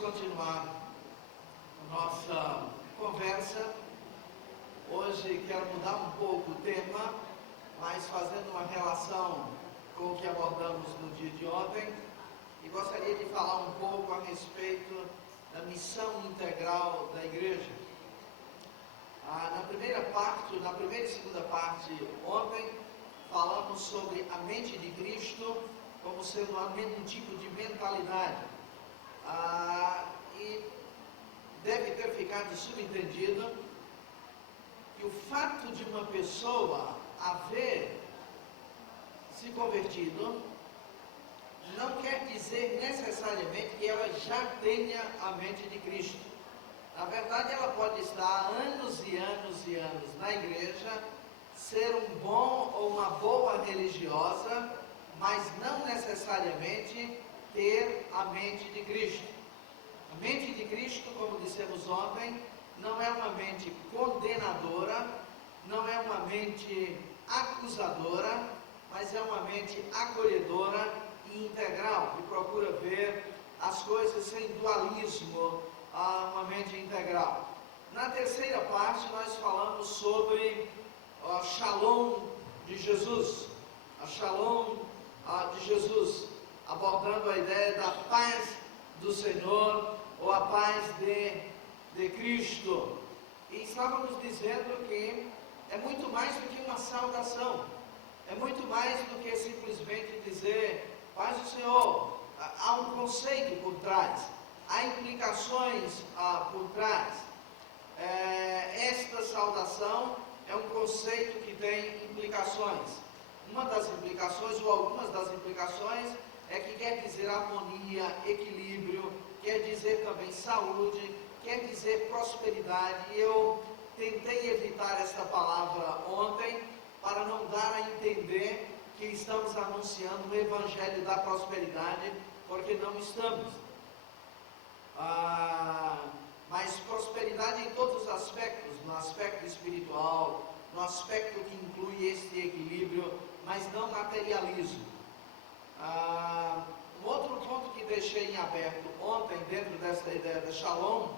continuar nossa conversa. Hoje quero mudar um pouco o tema, mas fazendo uma relação com o que abordamos no dia de ontem, e gostaria de falar um pouco a respeito da missão integral da igreja. Na primeira e segunda parte, ontem, falamos sobre a mente de Cristo como sendo um tipo de mentalidade. E deve ter ficado subentendido que o fato de uma pessoa haver se convertido não quer dizer necessariamente que ela já tenha a mente de Cristo. Na verdade, ela pode estar há anos e anos e anos na igreja, ser um bom ou uma boa religiosa, mas não necessariamente ter a mente de Cristo. A mente de Cristo, como dissemos ontem, não é uma mente condenadora, não é uma mente acusadora, mas é uma mente acolhedora e integral, que procura ver as coisas sem dualismo, uma mente integral. Na terceira parte, nós falamos sobre a Shalom de Jesus, a Shalom de Jesus, abordando a ideia da paz do Senhor, ou a paz de Cristo. E estávamos dizendo que é muito mais do que uma saudação, é muito mais do que simplesmente dizer paz do Senhor. Há um conceito por trás, há implicações por trás. Esta saudação é um conceito que tem implicações. Uma das implicações, ou algumas das implicações, é que quer dizer harmonia, equilíbrio, quer dizer também saúde, quer dizer prosperidade. Eu tentei evitar esta palavra ontem para não dar a entender que estamos anunciando o evangelho da prosperidade, porque não estamos. Mas prosperidade em todos os aspectos, no aspecto espiritual, no aspecto que inclui este equilíbrio, mas não materialismo. Um outro ponto que deixei em aberto ontem, dentro dessa ideia da Shalom,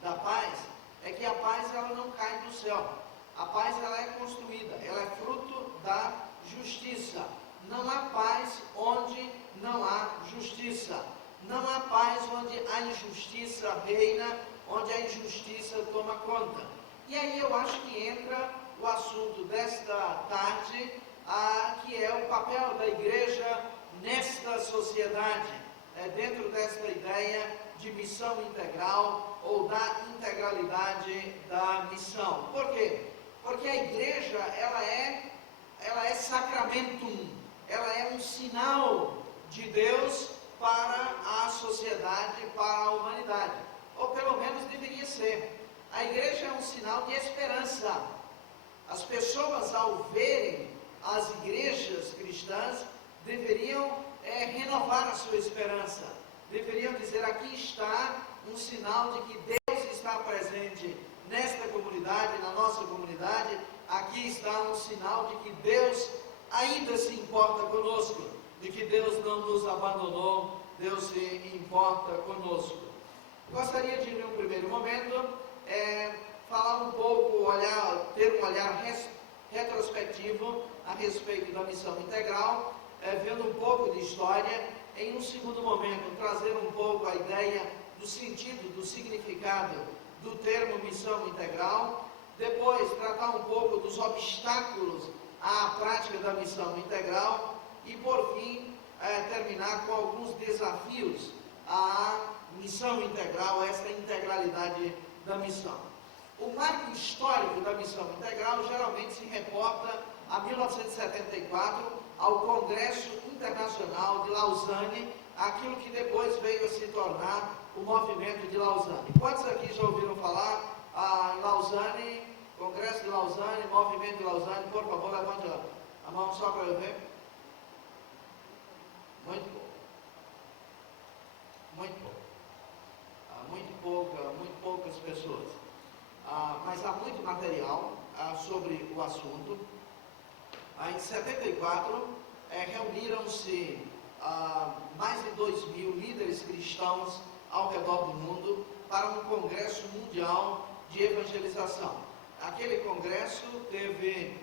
da paz, é que a paz ela não cai do céu. A paz ela é construída, ela é fruto da justiça. Não há paz onde não há justiça. Não há paz onde a injustiça reina, onde a injustiça toma conta. E aí eu acho que entra o assunto desta tarde, que é o papel da igreja nesta sociedade, dentro desta ideia de missão integral ou da integralidade da missão. Por quê? Porque a igreja ela é sacramentum, ela é um sinal de Deus para a sociedade, para a humanidade, ou pelo menos deveria ser. A igreja é um sinal de esperança. As pessoas, ao verem as igrejas cristãs, deveriam renovar a sua esperança, deveriam dizer: aqui está um sinal de que Deus está presente nesta comunidade, na nossa comunidade. Aqui está um sinal de que Deus ainda se importa conosco, de que Deus não nos abandonou, Deus se importa conosco. Gostaria de, em um primeiro momento, falar um pouco, ter um olhar retrospectivo a respeito da missão integral, vendo um pouco de história. Em um segundo momento, trazer um pouco a ideia do sentido, do significado do termo missão integral. Depois, tratar um pouco dos obstáculos à prática da missão integral. E, por fim, terminar com alguns desafios à missão integral, essa integralidade da missão. O marco histórico da missão integral geralmente se reporta a 1974, ao Congresso Internacional de Lausanne, aquilo que depois veio a se tornar o movimento de Lausanne. Quantos aqui já ouviram falar em Lausanne, Congresso de Lausanne, movimento de Lausanne? Por favor, levante a mão só para eu ver. Muito pouco. Muito poucas pessoas. Mas há muito material sobre o assunto. Em 74, reuniram-se mais de 2.000 líderes cristãos ao redor do mundo para um congresso mundial de evangelização. Aquele congresso teve,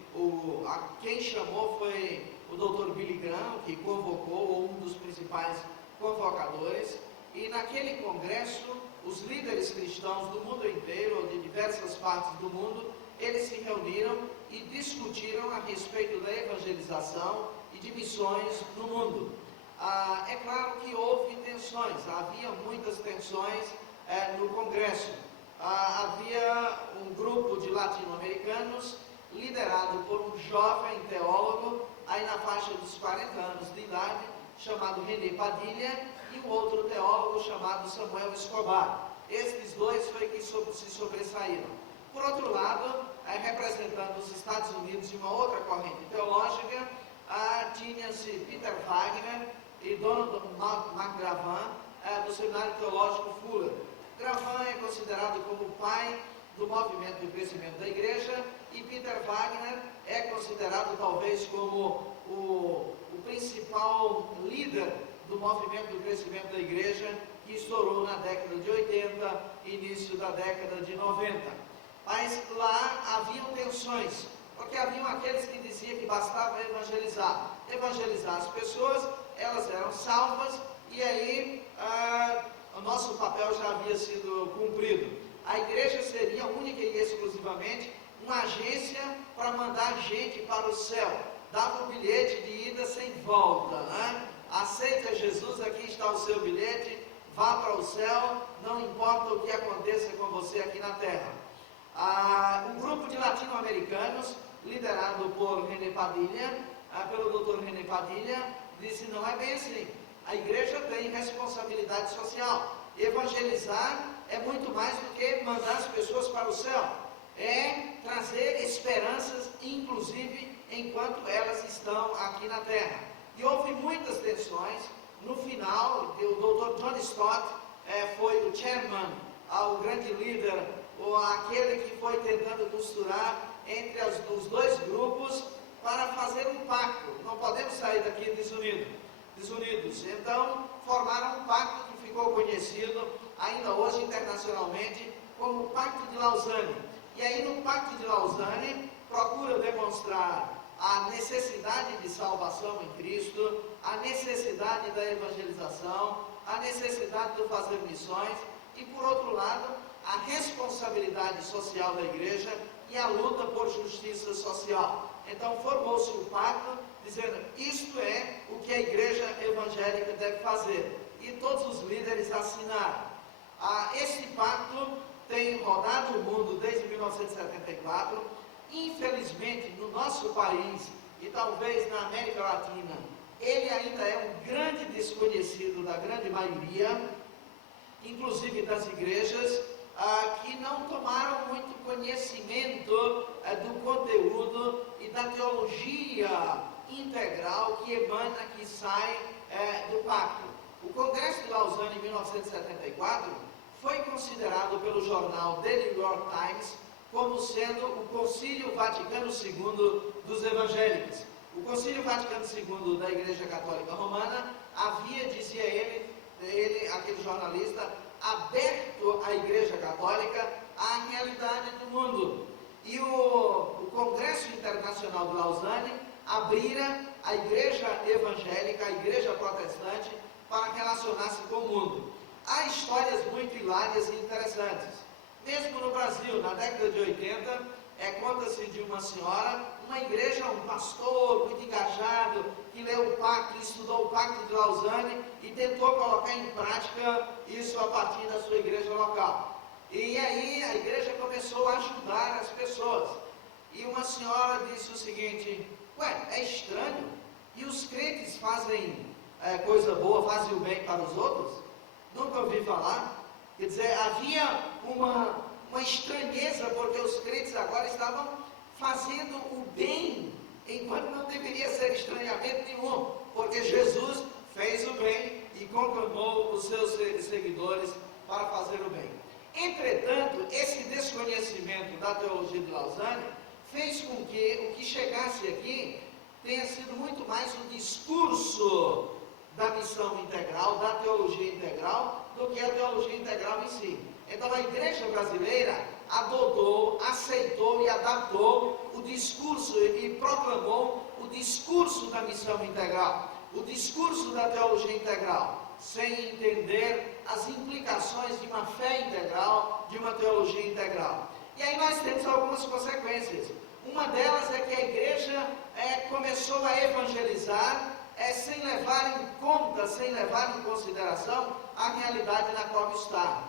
quem chamou foi o Dr. Billy Graham, que convocou, um dos principais convocadores, e naquele congresso, os líderes cristãos do mundo inteiro, de diversas partes do mundo, eles se reuniram e discutiram a respeito da evangelização e de missões no mundo. É claro que houve tensões, havia muitas tensões no congresso. Havia um grupo de latino-americanos liderado por um jovem teólogo, aí na faixa dos 40 anos de idade, chamado René Padilha, e um outro teólogo chamado Samuel Escobar. Estes dois foi que se sobressaíram. Por outro lado, representando os Estados Unidos e uma outra corrente teológica, tinha-se Peter Wagner e Donald McGavran, do Seminário Teológico Fuller. Gravin é considerado como o pai do movimento de crescimento da igreja, e Peter Wagner é considerado talvez como o principal líder do movimento de crescimento da igreja, que estourou na década de 80, início da década de 90. Mas lá haviam tensões, porque haviam aqueles que diziam que bastava evangelizar as pessoas, elas eram salvas, e aí o nosso papel já havia sido cumprido. A igreja seria única e exclusivamente uma agência para mandar gente para o céu. Dava um bilhete de ida sem volta, né? Aceita Jesus, aqui está o seu bilhete, vá para o céu, não importa o que aconteça com você aqui na terra. Um grupo de latino-americanos, liderado por René Padilha, pelo Dr. René Padilha, disse: não é bem assim. A igreja tem responsabilidade social. Evangelizar é muito mais do que mandar as pessoas para o céu. É trazer esperanças, inclusive enquanto elas estão aqui na terra. E houve muitas tensões. No final, o Dr. John Stott foi o chairman, o grande líder, aquele que foi tentando costurar entre os dois grupos para fazer um pacto. Não podemos sair daqui desunidos. Então, formaram um pacto que ficou conhecido ainda hoje internacionalmente como o Pacto de Lausanne. E aí no Pacto de Lausanne procura demonstrar a necessidade de salvação em Cristo, a necessidade da evangelização, a necessidade de fazer missões e, por outro lado, a responsabilidade social da igreja e a luta por justiça social. Então formou-se o pacto dizendo: isto é o que a igreja evangélica deve fazer. E todos os líderes assinaram. Esse pacto tem rodado o mundo desde 1974. Infelizmente, no nosso país e talvez na América Latina, ele ainda é um grande desconhecido da grande maioria, inclusive das igrejas, que não tomaram muito conhecimento do conteúdo e da teologia integral que emana, que sai do pacto. O Congresso de Lausanne, em 1974, foi considerado pelo jornal The New York Times como sendo o Concílio Vaticano II dos evangélicos. O Concílio Vaticano II da Igreja Católica Romana havia, dizia ele, aquele jornalista, aberto a Igreja Católica à realidade do mundo. E o Congresso Internacional de Lausanne abrira a Igreja Evangélica, a Igreja Protestante, para relacionar-se com o mundo. Há histórias muito hilárias e interessantes. Mesmo no Brasil, na década de 80, conta-se de uma senhora, uma igreja, um pastor muito engajado, que leu o pacto, estudou o Pacto de Lausanne e tentou colocar em prática isso a partir da sua igreja local. E aí a igreja começou a ajudar as pessoas. E uma senhora disse o seguinte: é estranho, e os crentes fazem coisa boa, fazem o bem para os outros? Nunca ouvi falar. Quer dizer, havia uma estranheza, porque os crentes agora estavam fazendo o bem, enquanto não deveria ser estranhamento nenhum, porque Jesus fez o bem e conclamou os seus seguidores para fazer o bem. Entretanto, esse desconhecimento da teologia de Lausanne fez com que o que chegasse aqui tenha sido muito mais um discurso da missão integral, da teologia integral, do que a teologia integral em si. Então a igreja brasileira adotou, aceitou e adaptou o discurso e proclamou o discurso da missão integral, o discurso da teologia integral, sem entender as implicações de uma fé integral, de uma teologia integral. E aí nós temos algumas consequências. Uma delas é que a igreja começou a evangelizar sem levar em conta, sem levar em consideração a realidade na qual está,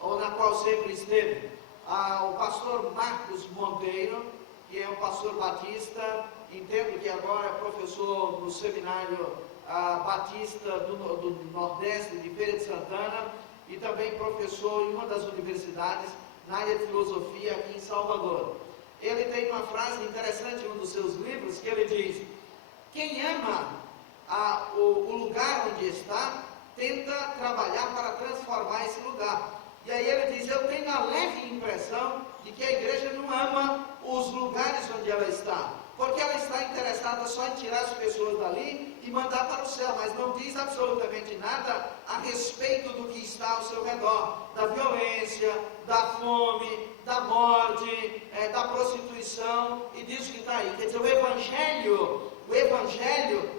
ou na qual sempre esteve. O pastor Marcos Monteiro, que é um pastor batista, entendo que agora é professor no seminário batista do Nordeste, de Feira de Santana, e também professor em uma das universidades na área de filosofia aqui em Salvador. Ele tem uma frase interessante em um dos seus livros, que ele diz: quem ama o lugar onde está, tenta trabalhar para transformar esse lugar. E aí ele diz: eu tenho a leve impressão de que a igreja não ama os lugares onde ela está, porque ela está interessada só em tirar as pessoas dali e mandar para o céu, mas não diz absolutamente nada a respeito do que está ao seu redor, da violência, da fome, da morte, da prostituição, e diz que está aí. Quer dizer, o evangelho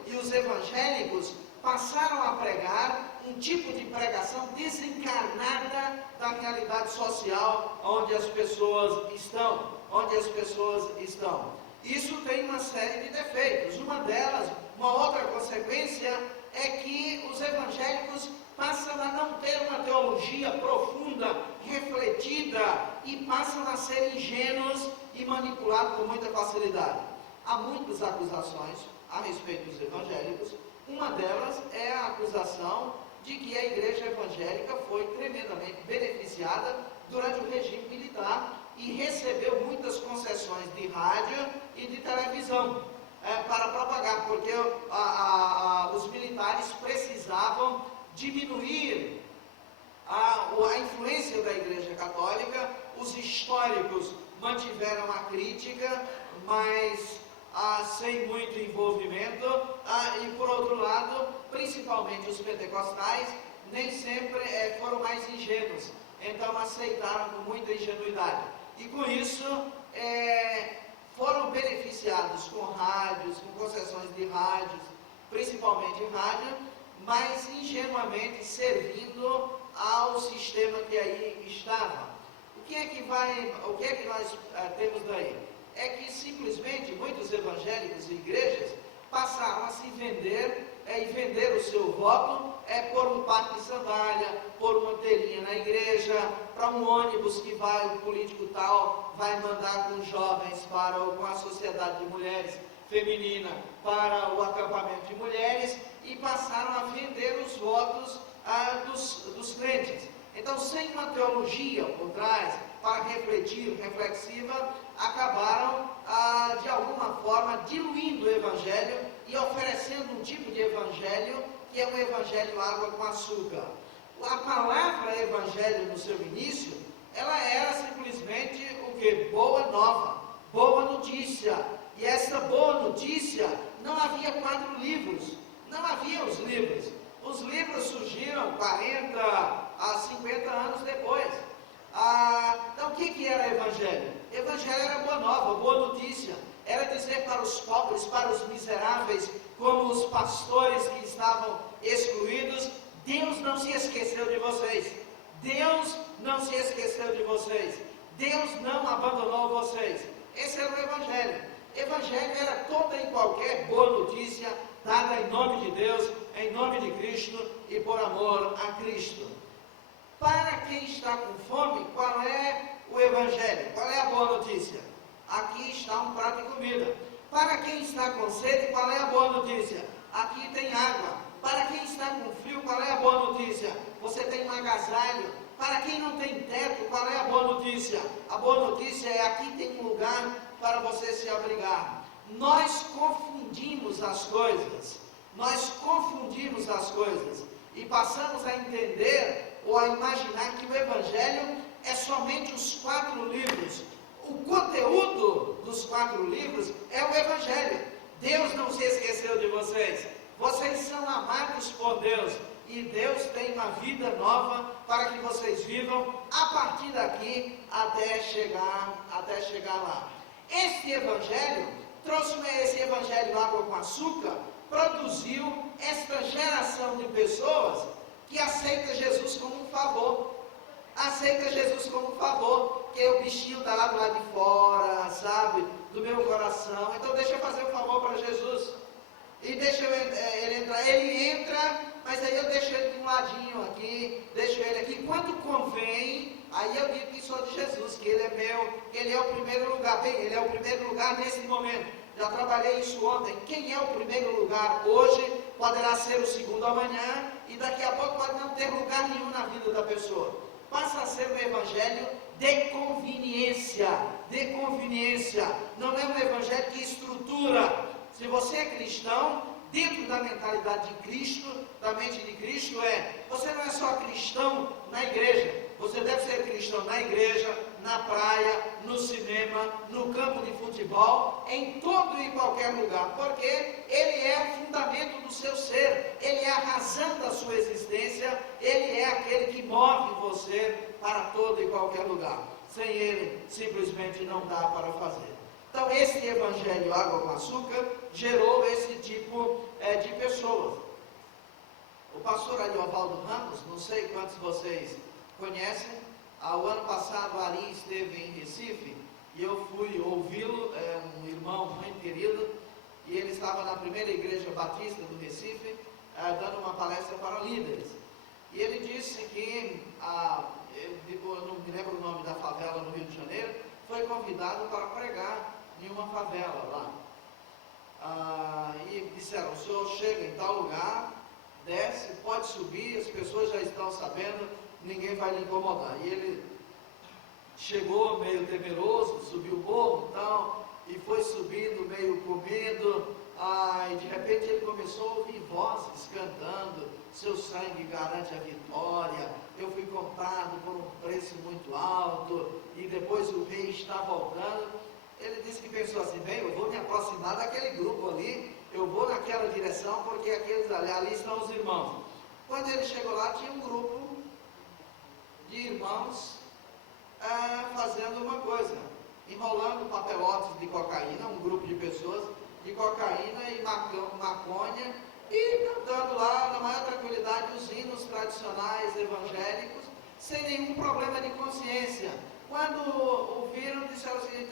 e os evangélicos passaram a pregar um tipo de pregação desencarnada da realidade social onde as pessoas estão, Isso tem uma série de defeitos. Uma outra consequência é que os evangélicos passam a não ter uma teologia profunda, refletida, e passam a ser ingênuos e manipulados com muita facilidade. Há muitas acusações a respeito dos evangélicos. Uma delas é a acusação de que a igreja evangélica foi tremendamente beneficiada durante o regime militar e recebeu muitas concessões de rádio e de televisão para propagar, porque os militares precisavam diminuir a influência da igreja católica. Os históricos mantiveram a crítica, mas sem muito envolvimento, e por outro lado, principalmente os pentecostais, nem sempre foram mais ingênuos, então aceitaram com muita ingenuidade, e com isso foram beneficiados com rádios, com concessões de rádios, principalmente rádio, mas ingenuamente servindo ao sistema que aí estava. O que é que nós temos daí? É que simplesmente muitos evangélicos e igrejas passaram a se vender e vender o seu voto por um par de sandália, por uma telinha na igreja, para um ônibus que o político tal vai mandar com os jovens com a sociedade de mulheres feminina para o acampamento de mulheres, e passaram a vender os votos dos crentes. Então, sem uma teologia por trás, para refletir, reflexiva, acabaram, de alguma forma, diluindo o evangelho e oferecendo um tipo de evangelho que é um evangelho água com açúcar. A palavra evangelho, no seu início, ela era simplesmente o quê? Boa nova, boa notícia. E essa boa notícia, não havia 4 livros, não havia os livros. Os livros surgiram 40 a 50 anos depois. Então, o que era evangelho? Evangelho era boa nova, boa notícia. Era dizer para os pobres, para os miseráveis, como os pastores que estavam excluídos: Deus não se esqueceu de vocês. Deus não se esqueceu de vocês. Deus não abandonou vocês. Esse era o evangelho. Evangelho era toda e qualquer boa notícia dada em nome de Deus, em nome de Cristo e por amor a Cristo. Para quem está com fome, qual é o evangelho? Qual é a boa notícia? Aqui está um prato de comida. Para quem está com sede, qual é a boa notícia? Aqui tem água. Para quem está com frio, qual é a boa notícia? Você tem um agasalho. Para quem não tem teto, qual é a boa notícia? A boa notícia é: aqui tem um lugar para você se abrigar. Nós confundimos as coisas. E passamos a entender ou a imaginar que o evangelho é somente os 4 livros. O conteúdo dos 4 livros é o evangelho. Deus não se esqueceu de vocês. Vocês são amados por Deus. E Deus tem uma vida nova para que vocês vivam a partir daqui até chegar lá. Este evangelho esse evangelho água com açúcar, produziu esta geração de pessoas que aceita Jesus como um favor. Aceita Jesus como um favor, que o bichinho está lá do lado de fora, sabe, do meu coração. Então deixa eu fazer um favor para Jesus. E deixa ele entrar. Ele entra, mas aí eu deixo ele de um ladinho aqui, deixo ele aqui. Quando convém, aí eu digo que sou de Jesus, que ele é meu, que ele é o primeiro lugar. Bem, ele é o primeiro lugar nesse momento. Já trabalhei isso ontem. Quem é o primeiro lugar hoje, poderá ser o segundo amanhã, e daqui a pouco pode não ter lugar nenhum na vida da pessoa. Passa a ser um evangelho de conveniência. De conveniência. Não é um evangelho que estrutura. Se você é cristão, dentro da mentalidade de Cristo, da mente de Cristo, você não é só cristão na igreja. Você deve ser cristão na igreja, na praia, no cinema, no campo de futebol, em todo e qualquer lugar, porque ele é o fundamento do seu ser, ele é a razão da sua existência, ele é aquele que move você para todo e qualquer lugar. Sem ele, simplesmente não dá para fazer. Então, esse evangelho água com açúcar gerou esse tipo de pessoas. O pastor Ariovaldo Ramos, não sei quantos de vocês conhecem, o ano passado Ari esteve em Recife e eu fui ouvi-lo, um irmão muito querido, e ele estava na primeira igreja batista do Recife, dando uma palestra para líderes. E ele disse que, eu não me lembro o nome da favela no Rio de Janeiro, foi convidado para pregar em uma favela lá. E disseram, o senhor chega em tal lugar, desce, pode subir, as pessoas já estão sabendo, ninguém vai lhe incomodar. E ele chegou meio temeroso, subiu o morro e foi subindo meio com medo, e de repente ele começou a ouvir vozes cantando, seu sangue garante a vitória, eu fui comprado por um preço muito alto, e depois o rei está voltando. Ele disse que pensou assim, bem, eu vou me aproximar daquele grupo ali, eu vou naquela direção, porque ali estão os irmãos. Quando ele chegou lá, tinha um grupo de irmãos fazendo uma coisa, enrolando papelotes de cocaína, um grupo de pessoas de cocaína e maconha, e cantando lá na maior tranquilidade os hinos tradicionais evangélicos, sem nenhum problema de consciência. Quando o viram, disseram o seguinte,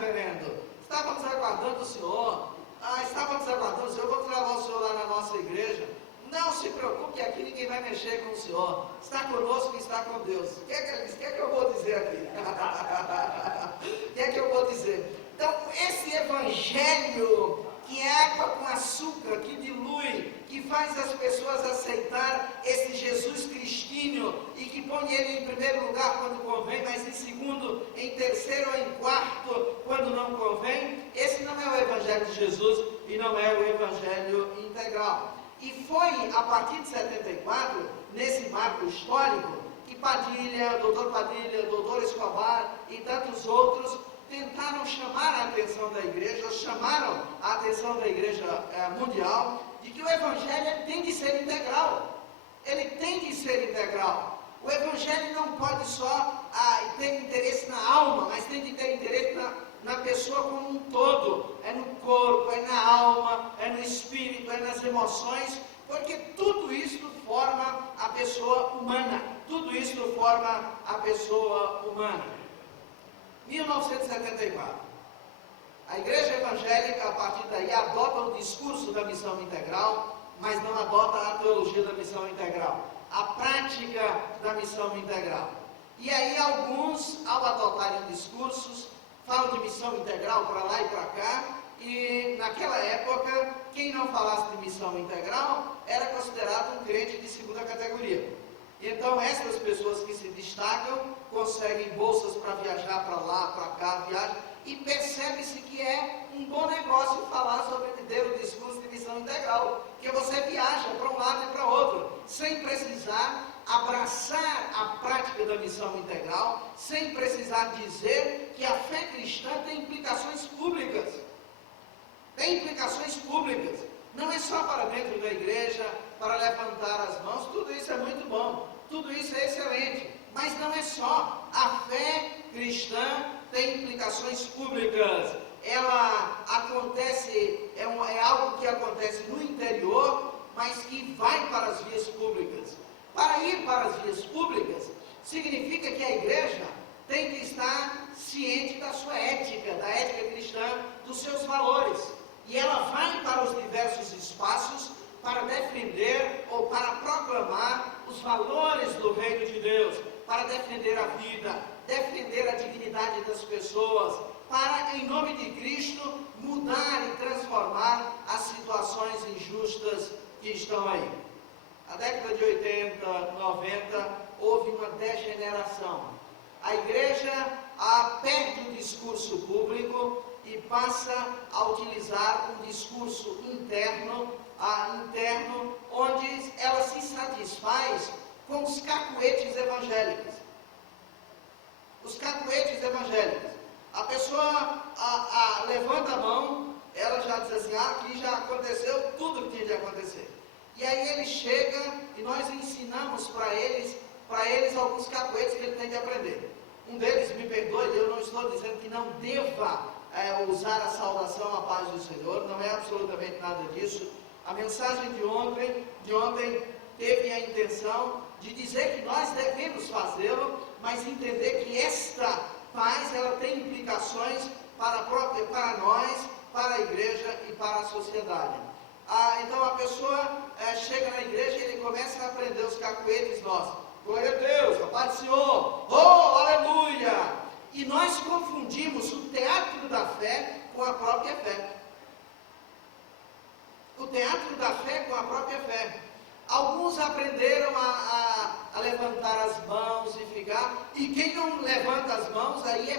reverendo, estávamos aguardando o senhor, vamos levar o senhor lá na nossa igreja. Não se preocupe, aqui ninguém vai mexer com o senhor. Está conosco e está com Deus. O que é que eu vou dizer aqui? O que é que eu vou dizer? Então, esse evangelho que é água com açúcar, que dilui, que faz as pessoas aceitar esse Jesus cristinho e que põe ele em primeiro lugar quando convém, mas em segundo, em terceiro ou em quarto quando não convém, esse não é o evangelho de Jesus e não é o evangelho integral. E foi a partir de 74, nesse marco histórico, que Padilha, doutor Escobar e tantos outros tentaram chamar a atenção da igreja, chamaram a atenção da igreja mundial, de que o evangelho tem de ser integral. Ele tem de ser integral. O evangelho não pode só ter interesse na alma, mas tem de ter interesse na pessoa como um todo. É no corpo, é na alma, é no espírito, é nas emoções, porque tudo isso forma a pessoa humana. Tudo isso forma a pessoa humana. 1974. A igreja evangélica, a partir daí, adota o discurso da missão integral, mas não adota a teologia da missão integral, a prática da missão integral. E aí alguns, ao adotarem discursos, falam de missão integral para lá e para cá, e naquela época, quem não falasse de missão integral era considerado um crente de segunda categoria. Então essas pessoas que se destacam conseguem bolsas para viajar para lá, para cá, viajam, e percebe-se que é um bom negócio falar sobre o discurso de missão integral, porque você viaja para um lado e para outro, sem precisar abraçar a prática da missão integral, sem precisar dizer que a fé cristã tem implicações públicas. Tem implicações públicas. Não é só para dentro da igreja, para levantar as mãos, tudo isso é muito bom, tudo isso é excelente, mas não é só. A fé cristã tem implicações públicas, ela acontece, é algo que acontece no interior, mas que vai para as vias públicas. Para ir para as vias públicas, significa que a igreja tem que estar ciente da sua ética, da ética cristã, dos seus valores. E ela vai para os diversos espaços para defender ou para proclamar os valores do reino de Deus, para defender a vida, defender a dignidade das pessoas, para, em nome de Cristo, mudar e transformar as situações injustas que estão aí. Na década de 80, 90, houve uma degeneração. A igreja perde o discurso público e passa a utilizar um discurso interno, onde ela se satisfaz com os cacuetes evangélicos. Os cacuetes evangélicos. A pessoa levanta a mão, ela já diz assim, aqui já aconteceu tudo o que tinha de acontecer. E aí ele chega e nós ensinamos para eles alguns cacuetes que ele tem de aprender. Um deles, me perdoe, eu não estou dizendo que não deva usar a saudação à paz do Senhor, não é absolutamente nada disso. A mensagem de ontem teve a intenção de dizer que nós devemos fazê-lo, mas entender que esta paz ela tem implicações para nós, para a igreja e para a sociedade. Então a pessoa chega na igreja e ele começa a aprender os cacuetes nossos. Glória a Deus, a paz do Senhor, oh, aleluia! E nós confundimos o teatro da fé com a própria fé. O teatro da fé com a própria fé. Alguns aprenderam a levantar as mãos e ficar, e quem não levanta as mãos, aí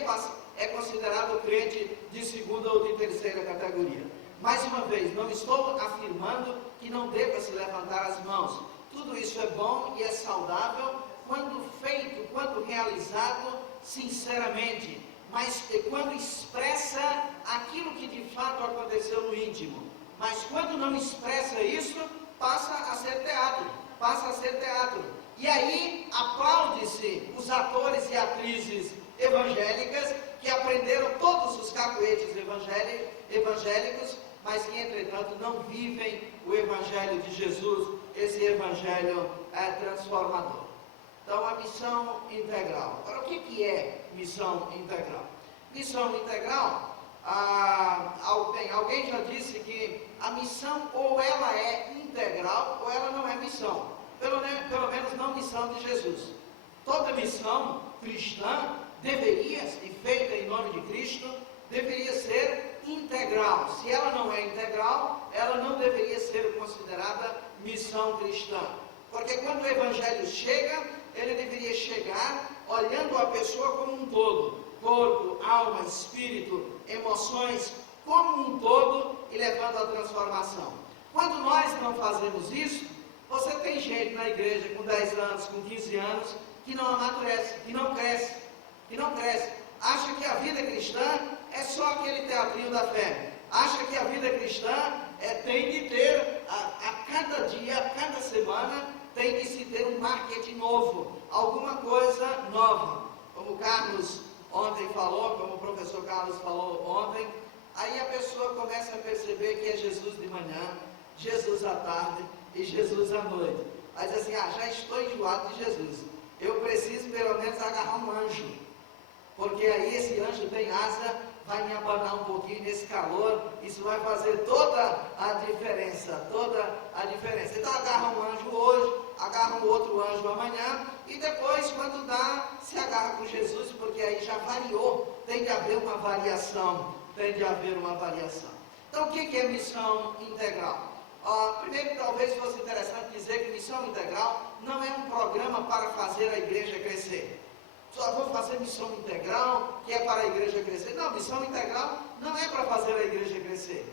é considerado crente de segunda ou de terceira categoria. Mais uma vez, não estou afirmando que não deva se levantar as mãos. Tudo isso é bom e é saudável quando feito, quando realizado sinceramente, mas quando expressa aquilo que de fato aconteceu no íntimo. Mas quando não expressa isso, passa a ser teatro. E aí aplaude-se os atores e atrizes evangélicas que aprenderam todos os cacuetes evangélicos, mas que entretanto não vivem o evangelho de Jesus, esse evangelho transformador. Então, a missão integral. Agora, o que é missão integral? Missão integral, alguém já disse que a missão ou ela é integral ou ela não é missão. Pelo menos não missão de Jesus. Toda missão cristã deveria, e feita em nome de Cristo, deveria ser integral. Se ela não é integral, ela não deveria ser considerada missão cristã. Porque quando o evangelho chega, ele deveria chegar olhando a pessoa como um todo. Corpo, alma, espírito, emoções, como um todo, e levando à transformação. Quando nós não fazemos isso, você tem gente na igreja com 10 anos, com 15 anos, que não amadurece, que não cresce. Acha que a vida cristã é só aquele teatrinho da fé. Acha que a vida cristã tem de ter, a cada dia, a cada semana, tem de se ter um marketing novo, alguma coisa nova. Como o Carlos ontem falou, como o professor Carlos falou ontem, aí a pessoa começa a perceber que é Jesus de manhã, Jesus à tarde e Jesus à noite. Aí diz assim, já estou enjoado de Jesus. Eu preciso pelo menos agarrar um anjo, porque aí esse anjo tem asa, vai me abanar um pouquinho nesse calor, isso vai fazer toda a diferença. Então agarra um anjo hoje, agarra um outro anjo amanhã, e depois, quando dá, se agarra com Jesus, porque aí já variou, tem de haver uma variação. Então o que é missão integral? Primeiro, talvez fosse interessante dizer que missão integral não é um programa para fazer a igreja crescer. Só vou fazer missão integral, que é para a igreja crescer. Não, missão integral não é para fazer a igreja crescer.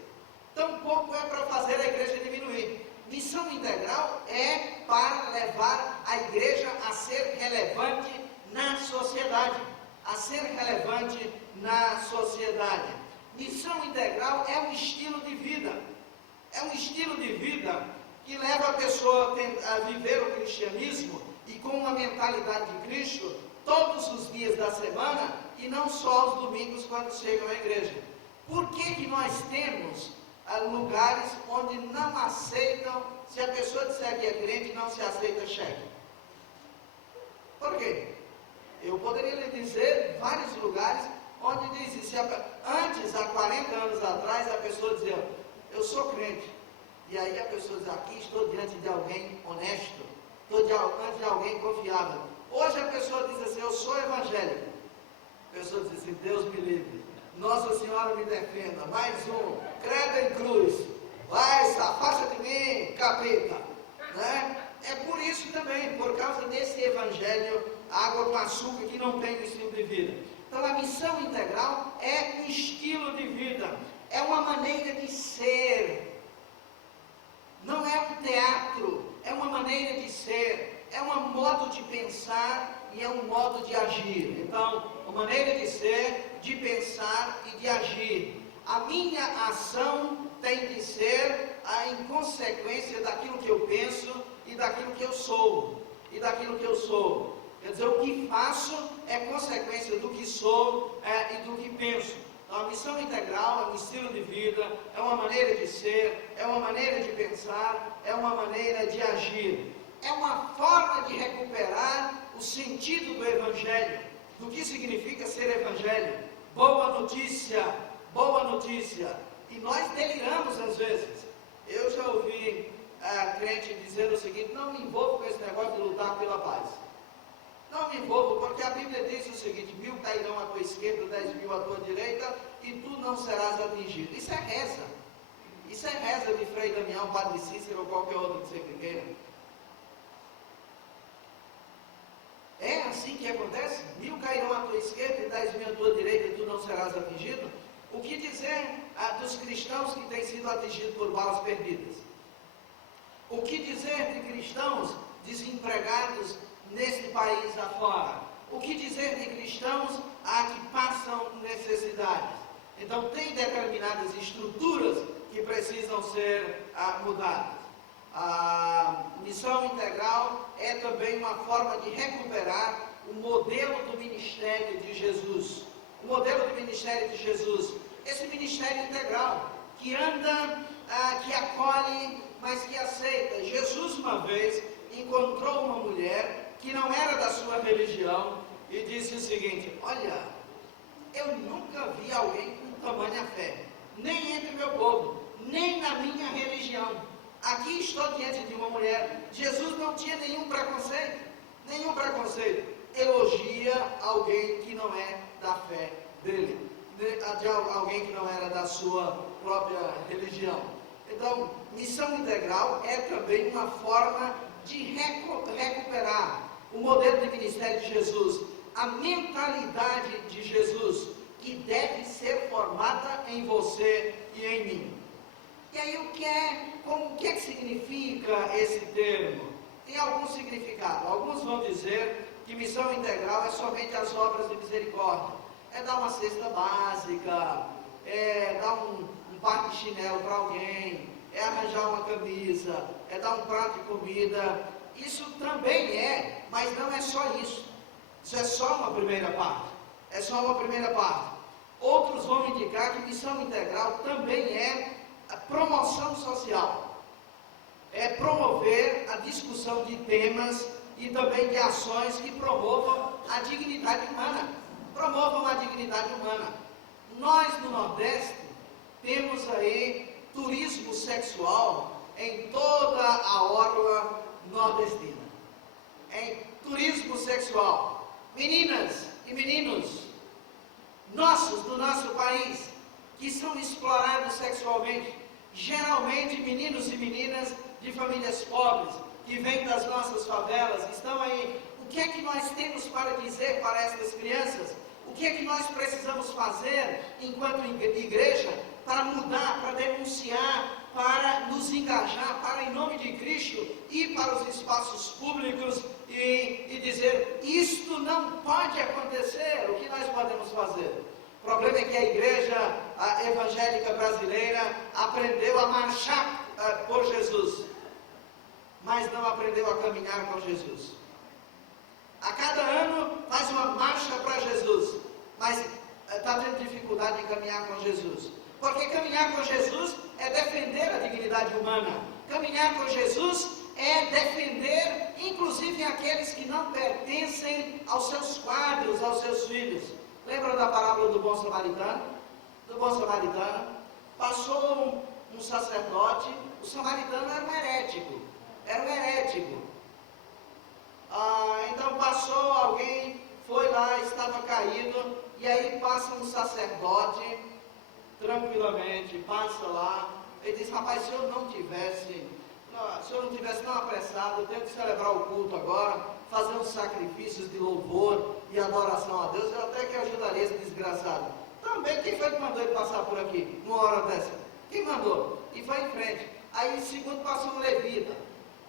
Tampouco é para fazer a igreja diminuir. Missão integral é para levar a igreja a ser relevante na sociedade. Missão integral é um estilo de vida. É um estilo de vida que leva a pessoa a viver o cristianismo e com uma mentalidade de Cristo todos os dias da semana e não só os domingos quando chegam à igreja. Por que nós temos lugares onde não aceitam, se a pessoa disser que é crente, não se aceita cheque? Por quê? Eu poderia lhe dizer vários lugares onde diz isso. Antes, há 40 anos atrás, a pessoa dizia, eu sou crente. E aí a pessoa diz, aqui estou diante de alguém honesto, estou diante de alguém confiável. Hoje a pessoa diz assim, eu sou evangélico. A pessoa diz assim, Deus me livre, Nossa Senhora me defenda, mais um, credo em cruz, vai, afasta de mim, capeta, né? É por isso também, por causa desse evangelho, água com açúcar que não tem o estilo de vida. Então a missão integral é um estilo de vida, é uma maneira de ser, não é um teatro, é uma maneira de ser, é um modo de pensar e é um modo de agir. Então, uma maneira de ser, de pensar e de agir. A minha ação tem de ser em consequência daquilo que eu penso e daquilo que eu sou. Quer dizer, o que faço é consequência do que sou e do que penso. Então, a missão integral é um estilo de vida, é uma maneira de ser, é uma maneira de pensar, é uma maneira de agir. É uma forma de recuperar o sentido do Evangelho, do que significa ser Evangelho. Boa notícia, boa notícia. E nós deliramos às vezes. Eu já ouvi crente dizendo o seguinte, não me envolvo com esse negócio de lutar pela paz. Não me envolvo, porque a Bíblia diz o seguinte, 1000 cairão à tua esquerda, 10.000 à tua direita, e tu não serás atingido. Isso é reza. Isso é reza de Frei Damião, Padre Cícero ou qualquer outro que você queira. É assim que acontece? 1000 cairão à tua esquerda e 10.000 à tua direita, e tu não serás atingido? O que dizer dos cristãos que têm sido atingidos por balas perdidas? O que dizer de cristãos desempregados nesse país afora? O que dizer de cristãos que passam necessidades? Então, tem determinadas estruturas que precisam ser mudadas. A missão integral é também uma forma de recuperar o modelo do ministério de Jesus. O modelo do ministério de Jesus. Esse ministério integral, que anda, que acolhe, mas que aceita. Jesus, uma vez, encontrou uma mulher que não era da sua religião e disse o seguinte, olha, eu nunca vi alguém com tamanha fé, nem entre meu povo, nem na minha religião. Aqui estou diante de uma mulher. Jesus não tinha nenhum preconceito, elogia alguém que não é da fé dele, de alguém que não era da sua própria religião. Então, missão integral é também uma forma de recuperar o modelo de ministério de Jesus, a mentalidade de Jesus, que deve ser formada em você e em mim. E aí, o que é que significa esse termo? Tem algum significado. Alguns vão dizer que missão integral é somente as obras de misericórdia. É dar uma cesta básica, é dar um par de chinelo para alguém, é arranjar uma camisa, é dar um prato de comida. Isso também é, mas não é só isso. Isso é só uma primeira parte. Outros vão indicar que missão integral também é a promoção social. É promover a discussão de temas e também de ações que promovam a dignidade humana. Nós, no Nordeste, temos aí turismo sexual em toda a orla nordestina. Turismo sexual. Meninas e meninos do nosso país que são explorados sexualmente, geralmente meninos e meninas de famílias pobres, que vêm das nossas favelas, estão aí. O que é que nós temos para dizer para essas crianças? O que é que nós precisamos fazer enquanto igreja para mudar, para denunciar, para nos engajar, para em nome de Cristo ir para os espaços públicos e dizer, isto não pode acontecer? O que nós podemos fazer? O problema é que a igreja evangélica brasileira aprendeu a marchar por Jesus, mas não aprendeu a caminhar com Jesus. A cada ano faz uma marcha para Jesus, mas está tendo dificuldade em caminhar com Jesus. Porque caminhar com Jesus é defender a dignidade humana. Caminhar com Jesus é defender, inclusive, aqueles que não pertencem aos seus quadros, aos seus filhos. Lembram da parábola do bom samaritano? Do bom samaritano. Passou um sacerdote, o samaritano era um herético. Então passou alguém, foi lá, estava caído, e aí passa um sacerdote, tranquilamente, passa lá, ele diz: rapaz, se eu não tivesse tão apressado, eu tenho que celebrar o culto agora, fazer uns sacrifícios de louvor e adoração a Deus, eu até que ajudaria esse desgraçado. Também, quem foi que mandou ele passar por aqui, numa hora dessa? Quem mandou? E foi em frente. Aí, segundo, passou um levita,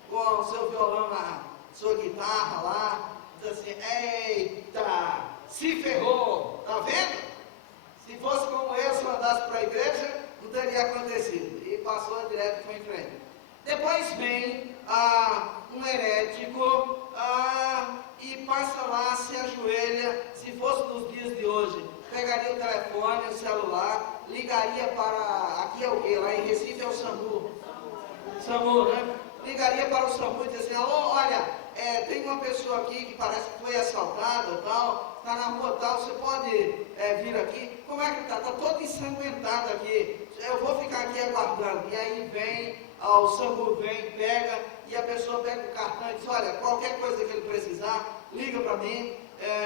com o seu violão na sua guitarra lá, diz assim: eita, se ferrou, tá vendo? Se fosse como eu, se eu andasse para a igreja, não teria acontecido. E passou direto e foi em frente. Depois vem um herético e passa lá, se ajoelha. Se fosse nos dias de hoje, pegaria o telefone, o celular, ligaria para, aqui é o quê? Lá em Recife é o SAMU, né? Ligaria para o SAMU e dizia assim: alô, olha, tem uma pessoa aqui que parece que foi assaltada, tal, está na rua tal, você pode vir aqui? Como é que está? Está todo ensanguentado aqui, eu vou ficar aqui aguardando. E aí vem, o SAMU vem, pega, e a pessoa pega o cartão e diz: olha, qualquer coisa que ele precisar, liga para mim,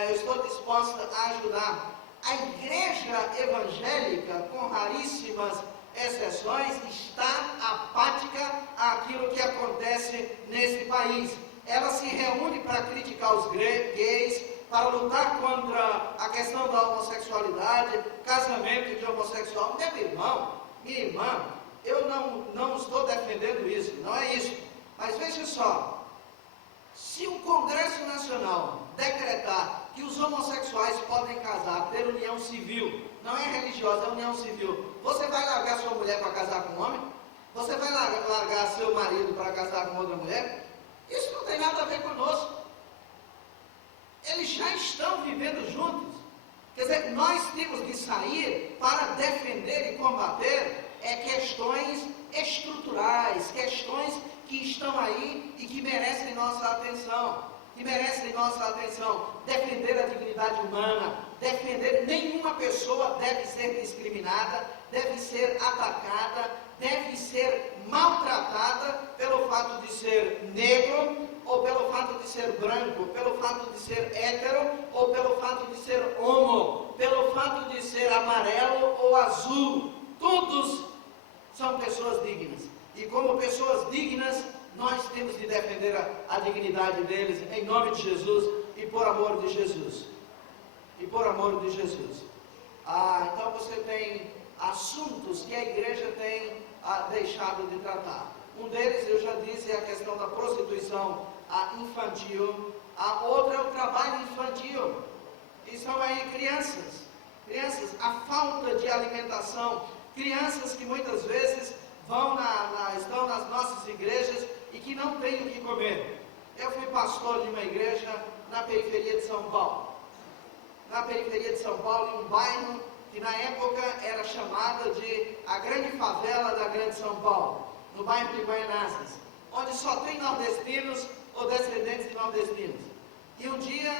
eu estou disposta a ajudar. A igreja evangélica, com raríssimas exceções, está apática àquilo que acontece nesse país. Ela se reúne para criticar os gays, para lutar contra a questão da homossexualidade, casamento de homossexual. Meu irmão, minha irmã, eu não estou defendendo isso, não é isso. Mas veja só, se o Congresso Nacional decretar que os homossexuais podem casar, ter união civil, não é religiosa, é união civil, você vai largar sua mulher para casar com um homem? Você vai largar seu marido para casar com outra mulher? Isso não tem nada a ver conosco. Eles já estão vivendo juntos. Quer dizer, nós temos que sair para defender e combater questões estruturais, questões que estão aí e que merecem nossa atenção. Defender a dignidade humana, nenhuma pessoa deve ser discriminada, deve ser atacada, deve ser maltratada pelo fato de ser negro, ou pelo fato de ser branco, pelo fato de ser hétero, ou pelo fato de ser homo, pelo fato de ser amarelo ou azul. Todos são pessoas dignas. E como pessoas dignas, nós temos de defender a dignidade deles em nome de Jesus e por amor de Jesus. Então você tem assuntos que a igreja tem deixado de tratar. Um deles, eu já disse, é a questão da prostituição infantil. A outra é o trabalho infantil. E são aí crianças, a falta de alimentação. Crianças que muitas vezes estão nas nossas igrejas e que não têm o que comer. Eu fui pastor de uma igreja na periferia de São Paulo. Em um bairro que na época era chamada de a grande favela da Grande São Paulo, no bairro de Guaianazes, onde só tem nordestinos ou descendentes de nordestinos. E um dia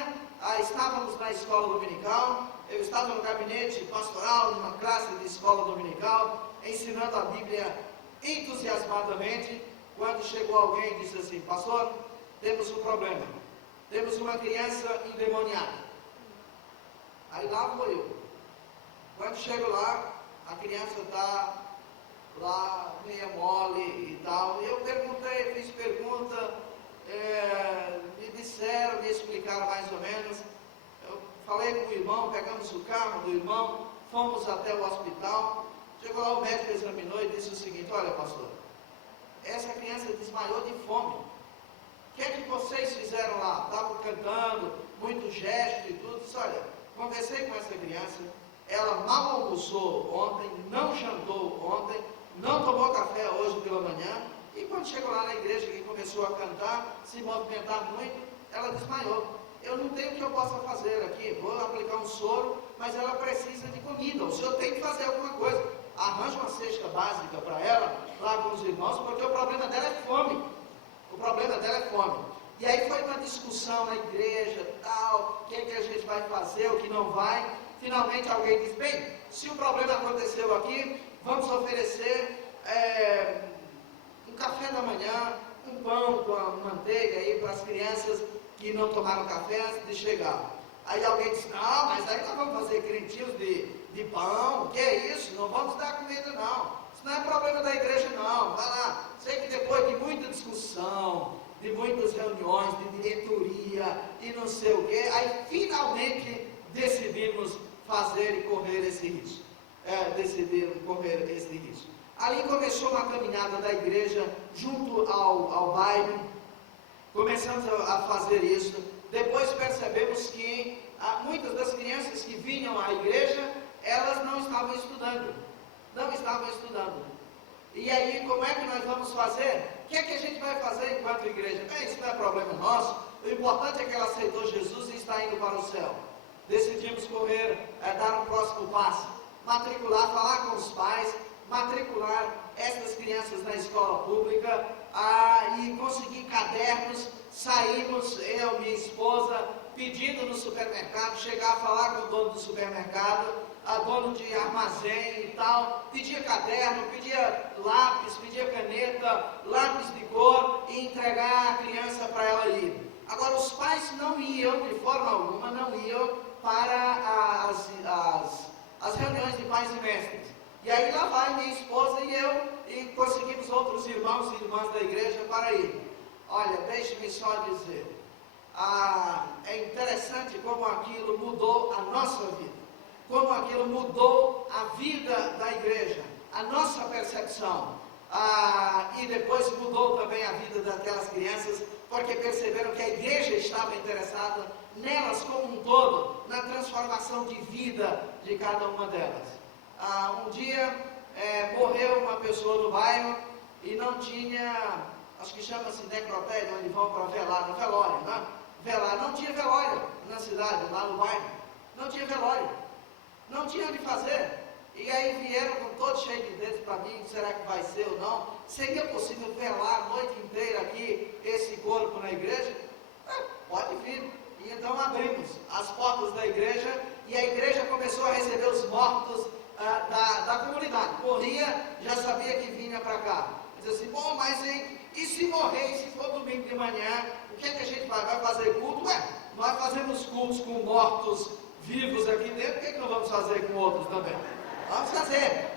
estávamos na escola dominical, eu estava no gabinete pastoral, numa classe de escola dominical, ensinando a Bíblia entusiasmadamente, quando chegou alguém e disse assim: pastor, temos um problema, temos uma criança endemoniada. Aí lá vou eu. Quando chego lá, a criança está lá, meia mole e tal. Eu perguntei, fiz pergunta, me explicaram mais ou menos. Eu falei com o irmão, pegamos o carro do irmão, fomos até o hospital. Chegou lá, o médico examinou e disse o seguinte: olha, pastor, essa criança desmaiou de fome. O que é que vocês fizeram lá? Estavam cantando, muito gesto e tudo. Disse: olha, conversei com essa criança, ela mal almoçou ontem, não jantou ontem, não tomou café hoje pela manhã, e quando chegou lá na igreja que começou a cantar, se movimentar muito, ela desmaiou. Eu não tenho o que eu possa fazer aqui, vou aplicar um soro, mas ela precisa de comida, o senhor tem que fazer alguma coisa. Arranja uma cesta básica para ela, lá com os irmãos, porque o problema dela é fome. O problema dela é fome. E aí foi uma discussão na igreja, tal, o que a gente vai fazer, o que não vai. Finalmente alguém diz, bem, se o problema aconteceu aqui, vamos oferecer um café da manhã, um pão com a manteiga aí para as crianças que não tomaram café antes de chegar. Aí alguém disse, não, mas aí nós vamos fazer crentinhos de pão, que é isso? Não vamos dar comida não. Isso não é problema da igreja não, vai lá. Sei que depois de muita discussão, de muitas reuniões, de diretoria e não sei o que, aí finalmente decidimos fazer e correr esse risco. Decidiram correr esse risco. Ali começou uma caminhada da igreja junto ao bairro. Começamos a fazer isso. Depois percebemos que muitas das crianças que vinham à igreja, elas não estavam estudando. Não estavam estudando. E aí, como é que nós vamos fazer? O que é que a gente vai fazer enquanto igreja? Isso não é problema nosso. O importante é que ela aceitou Jesus e está indo para o céu. Decidimos correr, dar um próximo passo. Matricular, falar com os pais, matricular essas crianças na escola pública e conseguir cadernos. Saímos, eu, minha esposa, pedindo no supermercado, chegar a falar com o dono do supermercado, a dono de armazém e tal, pedia caderno, pedia lápis, pedia caneta, lápis de cor e entregar a criança para ela ir. Agora, os pais não iam, de forma alguma, não iam para as reuniões de pais e mestres. E aí lá vai minha esposa e eu, e conseguimos outros irmãos e irmãs da igreja para ir. Olha, deixe-me só dizer, é interessante como aquilo mudou a nossa vida, como aquilo mudou a vida da igreja, a nossa percepção, e depois mudou também a vida daquelas crianças, porque perceberam que a igreja estava interessada nelas como um todo, na transformação de vida de cada uma delas. Um dia morreu uma pessoa no bairro e não tinha, acho que chama-se necrotério, onde vão para velar, no velório, né? Velar, não tinha velório na cidade, lá no bairro, não tinha velório, não tinha onde fazer. E aí vieram com todo cheio de dedos para mim, será que vai ser ou não? Seria possível velar a noite inteira aqui esse corpo na igreja? Pode vir. E então abrimos as portas da igreja e a igreja começou a receber os mortos da comunidade. Morria, já sabia que vinha para cá. Diz assim, bom, mas e se morrer, e se for domingo de manhã, o que é que a gente vai? Vai fazer culto? Nós fazemos cultos com mortos vivos aqui dentro, por que não vamos fazer com outros também? Vamos fazer.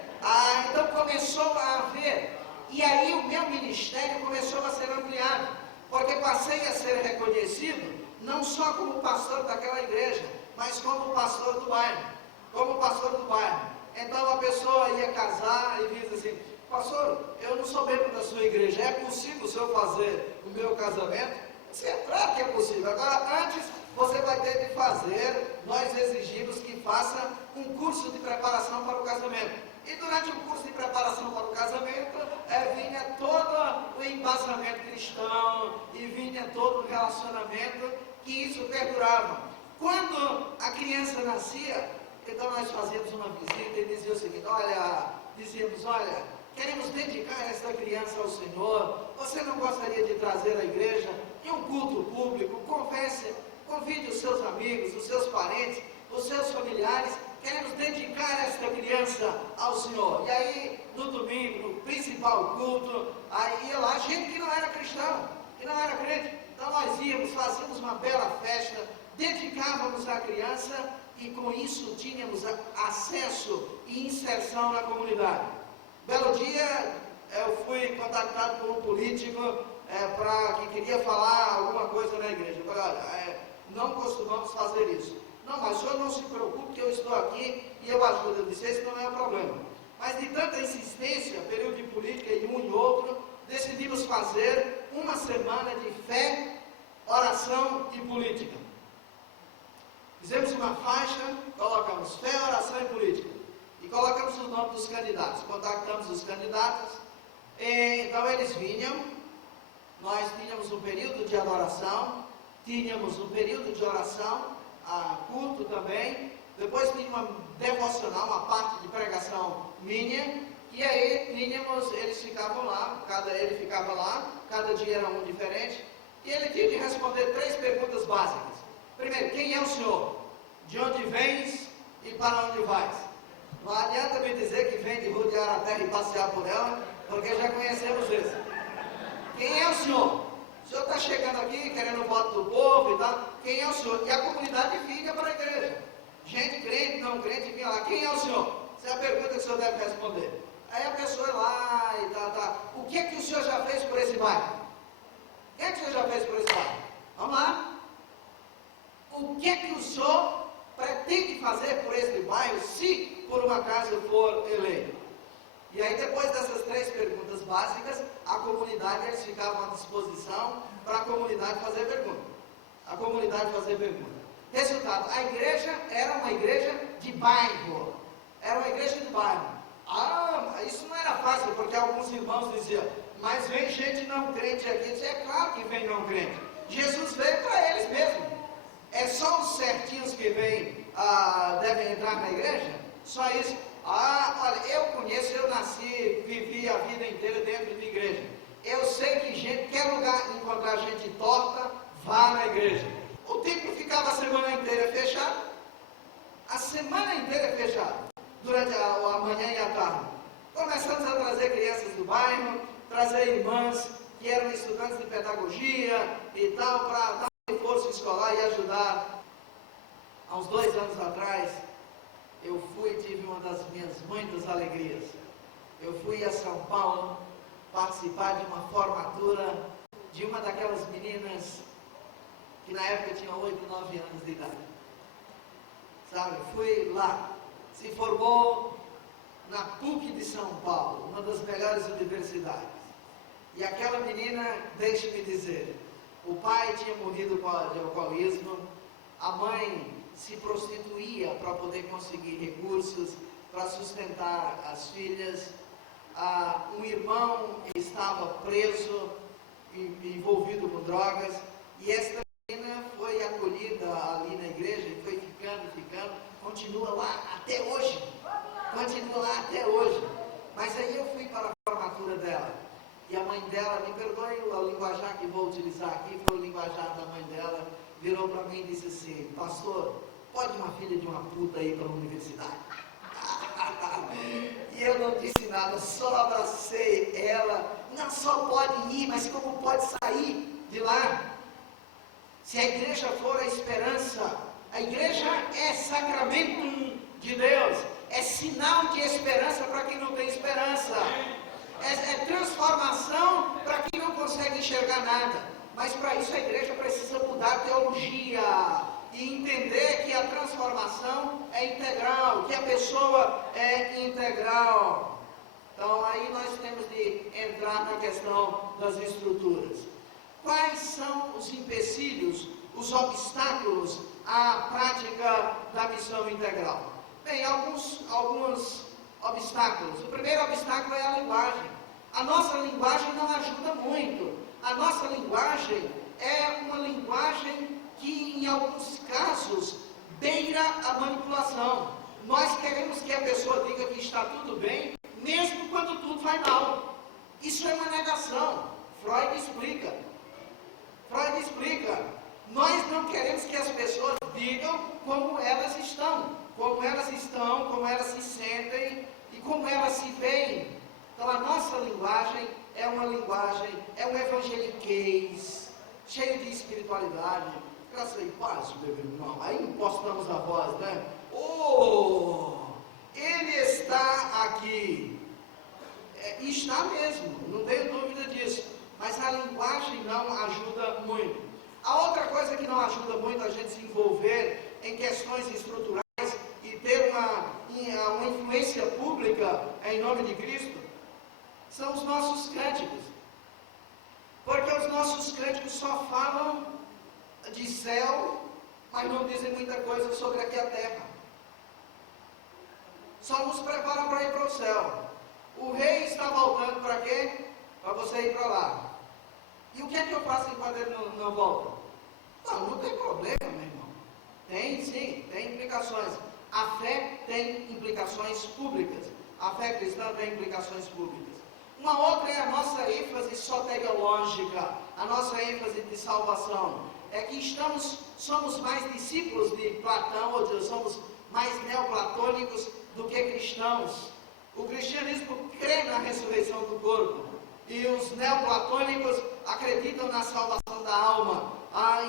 Então começou a haver, e aí o meu ministério começou a ser ampliado, porque passei a ser reconhecido, não só como pastor daquela igreja, mas como pastor do bairro. Como pastor do bairro. Então a pessoa ia casar e diz assim, pastor, eu não sou membro da sua igreja, é possível o senhor fazer o meu casamento? É claro que é possível. Agora, antes você vai ter de fazer, nós exigimos que faça um curso de preparação para o casamento. E durante o curso de preparação para o casamento, vinha todo o embasamento cristão e vinha todo o relacionamento, que isso perdurava. Quando a criança nascia, então nós fazíamos uma visita e dizia o seguinte, dizíamos, queremos dedicar esta criança ao Senhor, você não gostaria de trazer à igreja em um culto público, convide os seus amigos, os seus parentes, os seus familiares, queremos dedicar esta criança ao Senhor. E aí, no domingo, no principal culto, aí ia lá gente que não era cristão, que não era crente. Então nós íamos, fazíamos uma bela festa, dedicávamos a criança e com isso tínhamos acesso e inserção na comunidade. Belo dia, eu fui contactado por um político que queria falar alguma coisa na igreja. Eu falei, não costumamos fazer isso. Não, mas o senhor não se preocupe que eu estou aqui e eu ajudo. Eu disse, esse não é o problema. Mas de tanta insistência, período de política e um e outro, decidimos fazer uma semana de fé, oração e política. Fizemos uma faixa, colocamos fé, oração e política. e colocamos o nome dos candidatos, contactamos os candidatos, então eles vinham, nós tínhamos um período de adoração, tínhamos um período de oração, culto também, depois tinha uma devocional, uma parte de pregação minha, e aí eles ficavam lá, ele ficava lá, cada dia era um diferente, e ele tinha que responder 3 perguntas básicas. Primeiro, quem é o Senhor? De onde vens e para onde vais? Não adianta me dizer que vem de rodear a terra e passear por ela, porque já conhecemos isso. Quem é o Senhor? O Senhor está chegando aqui, querendo o voto do povo e tal. Quem é o Senhor? E a comunidade fica para a igreja. Gente crente, não crente, vinha lá. Quem é o Senhor? Essa é a pergunta que o Senhor deve responder. Aí a pessoa é lá e tal. O que é que o Senhor já fez por esse bairro? O que é que o Senhor já fez por esse bairro? Vamos lá. O que é que o Senhor pretende fazer por esse bairro, se por um acaso for eleito? E aí, depois dessas 3 perguntas básicas, a comunidade, eles ficavam à disposição para a comunidade fazer pergunta. Resultado, a igreja era uma igreja de bairro. Isso não era fácil, porque alguns irmãos diziam, mas vem gente não crente aqui. Eu disse, é claro que vem não crente. Jesus veio para eles mesmo. É só os certinhos que vêm, devem entrar na igreja? Só isso? Olha, eu conheço, eu nasci, vivi a vida inteira dentro de igreja. Eu sei que quer encontrar gente torta, vá na igreja. O templo ficava a semana inteira fechado. Durante a manhã e a tarde. Começamos a trazer crianças do bairro, trazer irmãs que eram estudantes de pedagogia e tal, para dar um reforço escolar e ajudar. Há uns 2 anos atrás, eu tive uma das minhas muitas alegrias. Eu fui a São Paulo participar de uma formatura de uma daquelas meninas que na época tinham 8, 9 anos de idade. Sabe, fui lá, se formou na PUC de São Paulo, uma das melhores universidades. E aquela menina, deixe-me dizer, o pai tinha morrido de alcoolismo, a mãe se prostituía para poder conseguir recursos para sustentar as filhas, um irmão estava preso, envolvido com drogas, e esta menina foi acolhida ali na igreja e foi ficando, continua lá até hoje. Mas aí eu fui para a formatura dela, e a mãe dela, me perdoe o linguajar que vou utilizar aqui, foi o linguajar da mãe dela, virou para mim e disse assim, pastor, pode uma filha de uma puta ir para a universidade? E eu não disse nada, só abracei ela. Não só pode ir, mas como pode sair de lá? Se a igreja for a esperança, a igreja é sacramento de Deus, é sinal de esperança para quem não tem esperança, é transformação para quem não consegue enxergar nada. Mas para isso a igreja precisa mudar a teologia e entender que a transformação é integral, que a pessoa é integral. Então aí nós temos de entrar na questão das estruturas. Quais são os empecilhos, os obstáculos à prática da missão integral? Bem, alguns obstáculos. O primeiro obstáculo é a linguagem. A nossa linguagem não ajuda muito. A nossa linguagem é uma linguagem que, em alguns casos, beira a manipulação. Nós queremos que a pessoa diga que está tudo bem, mesmo quando tudo vai mal. Isso é uma negação. Freud explica. Nós não queremos que as pessoas digam como elas estão, como elas se sentem e como elas se veem. Então a nossa linguagem é um evangeliquez, cheio de espiritualidade. Graça e paz, meu irmão. Aí impostamos a voz, né? Ele está aqui. E está mesmo, não tenho dúvida disso. Mas a linguagem não ajuda muito. A outra coisa que não ajuda muito a gente se envolver em questões estruturais e ter uma influência pública em nome de Cristo são os nossos cânticos. Porque os nossos cânticos só falam de céu, mas não dizem muita coisa sobre aqui a terra. só nos prepara para ir para o céu. O rei está voltando para quê? Para você ir para lá. E o que é que eu faço enquanto ele não volta? Não tem problema, meu irmão. Tem sim, tem implicações. A fé tem implicações públicas. A fé cristã tem implicações públicas. Uma outra é a nossa ênfase soteriológica, a nossa ênfase de salvação. É que somos mais discípulos de Platão, ou somos mais neoplatônicos do que cristãos. O cristianismo crê na ressurreição do corpo, e os neoplatônicos acreditam na salvação da alma,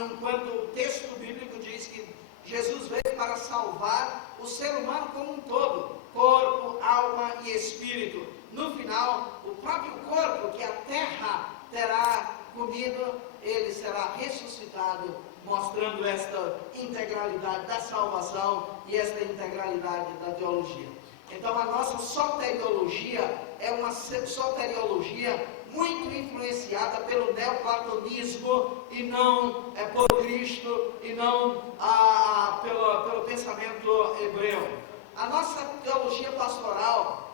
enquanto o texto bíblico diz que Jesus veio para salvar o ser humano como um todo, corpo, alma e espírito. No final, o próprio corpo que a terra terá comido, ele será ressuscitado, mostrando esta integralidade da salvação e esta integralidade da teologia. Então a nossa soteriologia é uma soteriologia muito influenciada pelo neoplatonismo e não por Cristo e não pelo pensamento hebreu. A nossa teologia pastoral,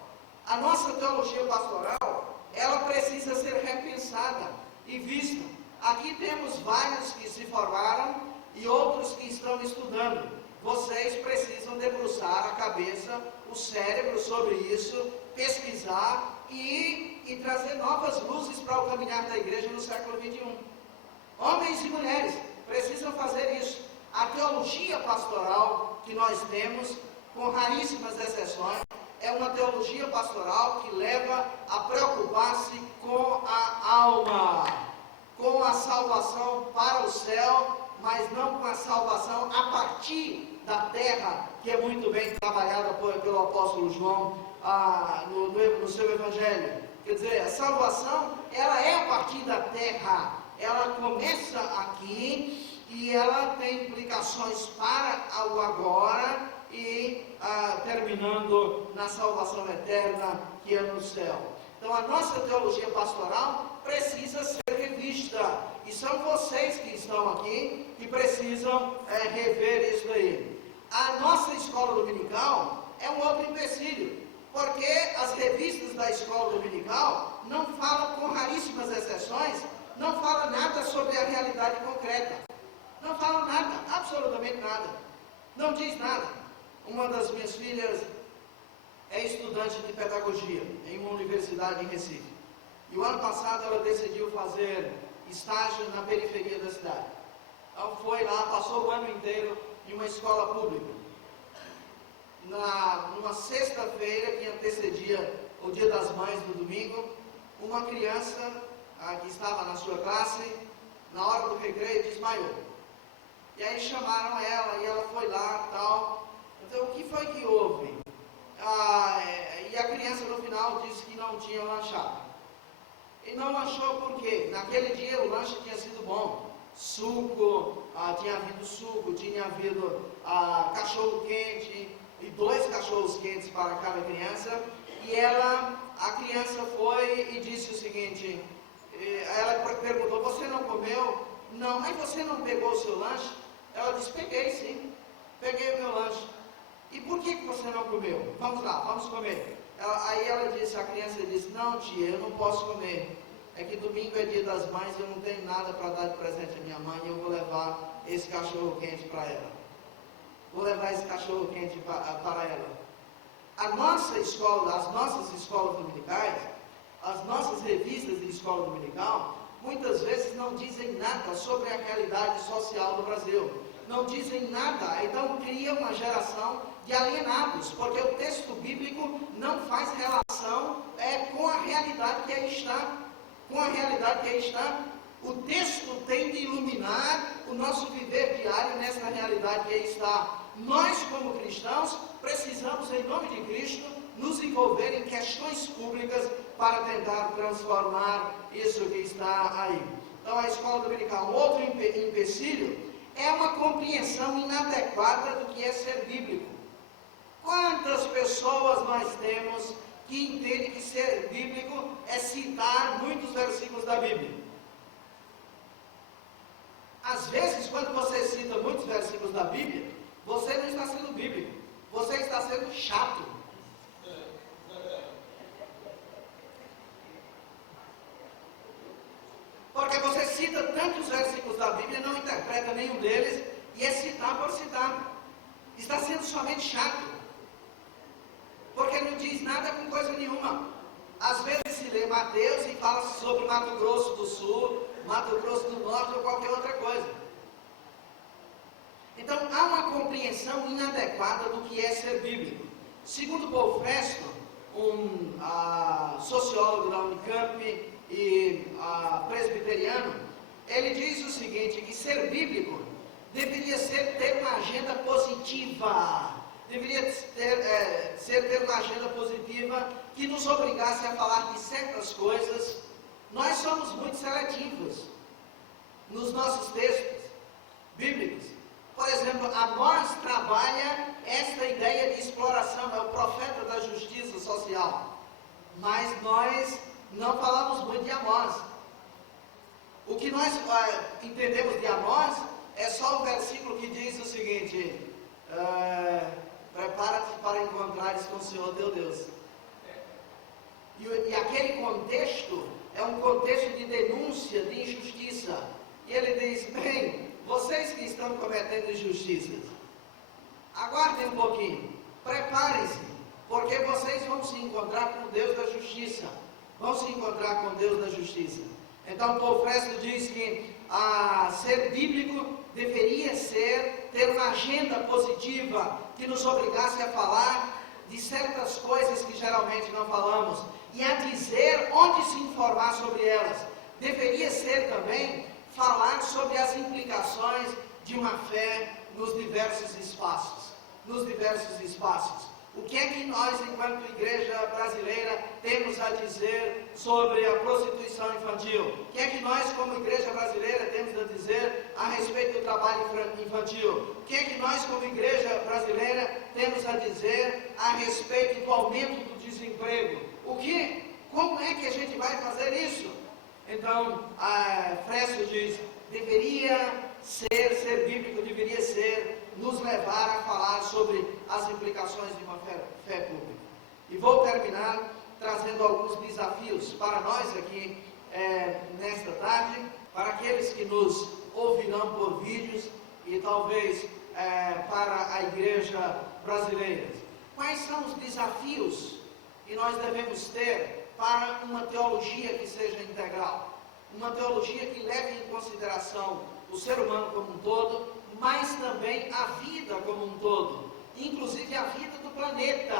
ela precisa ser repensada e vista. Aqui temos vários que se formaram e outros que estão estudando. Vocês precisam debruçar a cabeça, o cérebro sobre isso, pesquisar e trazer novas luzes para o caminhar da igreja no século XXI. Homens e mulheres precisam fazer isso. A teologia pastoral que nós temos, com raríssimas exceções, é uma teologia pastoral que leva a preocupar-se com a alma, com a salvação para o céu, mas não com a salvação a partir da terra, que é muito bem trabalhada pelo apóstolo João no seu evangelho. Quer dizer, a salvação, ela é a partir da terra, ela começa aqui e ela tem implicações para o agora e terminando na salvação eterna que é no céu. Então a nossa teologia pastoral precisa ser revista, e são vocês que estão aqui que precisam rever isso aí. A nossa escola dominical é um outro empecilho, porque as revistas da escola dominical não falam, com raríssimas exceções, não falam nada sobre a realidade concreta. Não falam nada, absolutamente nada. Não diz nada. Uma das minhas filhas é estudante de pedagogia em uma universidade em Recife. E o ano passado ela decidiu fazer estágio na periferia da cidade. Ela foi lá, passou o ano inteiro em uma escola pública. Numa sexta-feira que antecedia o Dia das Mães, no domingo, uma criança que estava na sua classe, na hora do recreio, desmaiou. E aí chamaram ela, e ela foi lá, tal. Então, o que foi que houve? E a criança no final disse que não tinha lanchado. E não lanchou por quê? Naquele dia o lanche tinha sido bom. Suco, tinha havido suco, tinha havido cachorro quente, e 2 cachorros quentes para cada criança. E a criança foi e disse o seguinte, ela perguntou, você não comeu? Não. Aí você não pegou o seu lanche? Ela disse, peguei sim, peguei o meu lanche. E por que você não comeu? Vamos lá, vamos comer. Aí a criança disse, não tia, eu não posso comer. É que domingo é Dia das Mães e eu não tenho nada para dar de presente à minha mãe e eu vou levar esse cachorro quente para ela. Vou levar esse cachorro quente para ela. A nossa escola, as nossas escolas dominicais, as nossas revistas de escola dominical, muitas vezes não dizem nada sobre a realidade social do Brasil. Não dizem nada, então cria uma geração de alienados, porque o texto bíblico não faz relação com a realidade que aí está. Com a realidade que aí está. O texto tem de iluminar o nosso viver diário nessa realidade que aí está. Nós, como cristãos, precisamos, em nome de Cristo, nos envolver em questões públicas para tentar transformar isso que está aí. Então, a escola dominical, outro empecilho, é uma compreensão inadequada do que é ser bíblico. Quantas pessoas nós temos que entendem que ser bíblico é citar muitos versículos da Bíblia? Às vezes, quando você cita muitos versículos da Bíblia, você não está sendo bíblico, você está sendo chato. tantos versículos da Bíblia, não interpreta nenhum deles, e é citar por citar. Está sendo somente chato, porque não diz nada com coisa nenhuma. Às vezes se lê Mateus e fala sobre Mato Grosso do Sul, Mato Grosso do Norte ou qualquer outra coisa. Então há uma compreensão inadequada do que é ser bíblico. Segundo Paul Fresco, sociólogo da Unicamp e presbiteriano, ele diz o seguinte, que ser bíblico deveria ter uma agenda positiva, deveria ter uma agenda positiva que nos obrigasse a falar de certas coisas. Nós somos muito seletivos nos nossos textos bíblicos. Por exemplo, Amós trabalha esta ideia de exploração, é o profeta da justiça social, mas nós não falamos muito de Amós. O que nós entendemos de Amós é só o versículo que diz o seguinte, prepara-te para encontrares com o Senhor teu Deus. E aquele contexto é um contexto de denúncia, de injustiça. E ele diz, bem, vocês que estão cometendo injustiças, aguardem um pouquinho, preparem-se, porque vocês vão se encontrar com o Deus da justiça. Vão se encontrar com Deus da justiça. Então, Paul Fresco diz que ser bíblico deveria ter uma agenda positiva que nos obrigasse a falar de certas coisas que geralmente não falamos e a dizer onde se informar sobre elas. Deveria ser também falar sobre as implicações de uma fé nos diversos espaços. O que é que nós, enquanto igreja brasileira, temos a dizer sobre a prostituição infantil? O que é que nós, como igreja brasileira, temos a dizer a respeito do trabalho infantil? O que é que nós, como igreja brasileira, temos a dizer a respeito do aumento do desemprego? Como é que a gente vai fazer isso? Então, Fresco diz, ser bíblico deveria ser nos levar a falar sobre as implicações de uma fé pública. E vou terminar trazendo alguns desafios para nós aqui nesta tarde, para aqueles que nos ouvirão por vídeos e talvez para a igreja brasileira. Quais são os desafios que nós devemos ter para uma teologia que seja integral? Uma teologia que leve em consideração o ser humano como um todo, mas também a vida como um todo, inclusive a vida do planeta,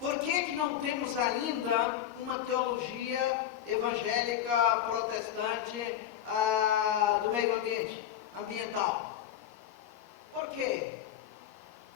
Por que não temos ainda uma teologia evangélica, protestante, do meio ambiental? Por quê?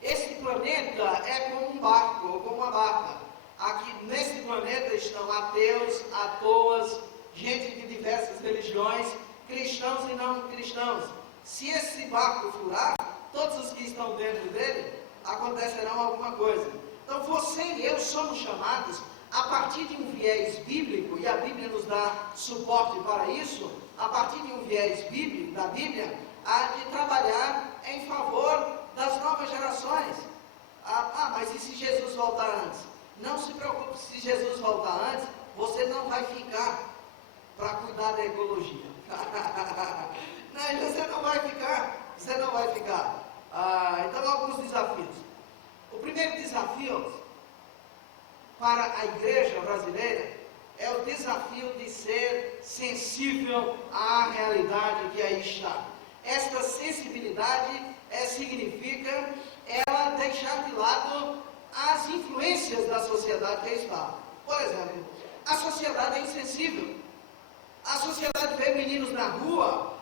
Esse planeta é como um barco, ou como uma barca. Aqui nesse planeta estão ateus, atoas, gente de diversas religiões, cristãos e não cristãos. Se esse barco furar, todos os que estão dentro dele, acontecerão alguma coisa. Então você e eu somos chamados, a partir de um viés bíblico, e a Bíblia nos dá suporte para isso, a partir de um viés bíblico, da Bíblia, de trabalhar em favor das novas gerações. Mas e se Jesus voltar antes? Não se preocupe, se Jesus voltar antes, você não vai ficar para cuidar da ecologia. Não, você não vai ficar. Então, alguns desafios. O primeiro desafio para a igreja brasileira é o desafio de ser sensível à realidade que aí está. Esta sensibilidade significa ela deixar de lado as influências da sociedade que está. Por exemplo, a sociedade é insensível. A sociedade vê meninos na rua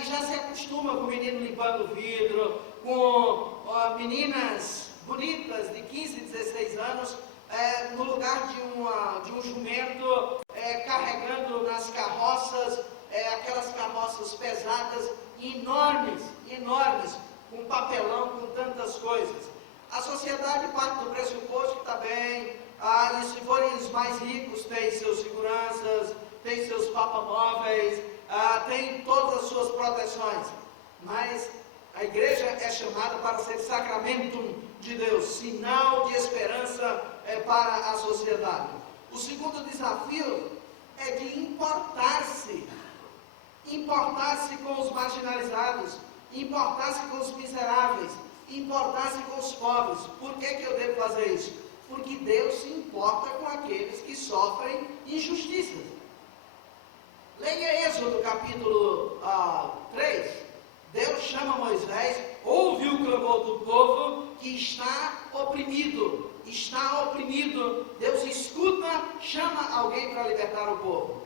e já se acostuma com o menino limpando o vidro, com meninas bonitas de 15, 16 anos no lugar de um jumento carregando nas carroças, aquelas carroças pesadas, enormes, com papelão, com tantas coisas. A sociedade parte do pressuposto que está bem, e se forem os mais ricos, tem seus seguranças, tem seus papamóveis, tem todas as suas proteções. Mas a igreja é chamada para ser sacramento de Deus, sinal de esperança para a sociedade. O segundo desafio é de importar-se. Importar-se com os marginalizados, importar-se com os miseráveis, importar-se com os pobres. Por que eu devo fazer isso? Porque Deus se importa com aqueles que sofrem injustiças. Leia Êxodo capítulo 3. Deus chama Moisés, ouve o clamor do povo que está oprimido. Está oprimido. Deus escuta, chama alguém para libertar o povo.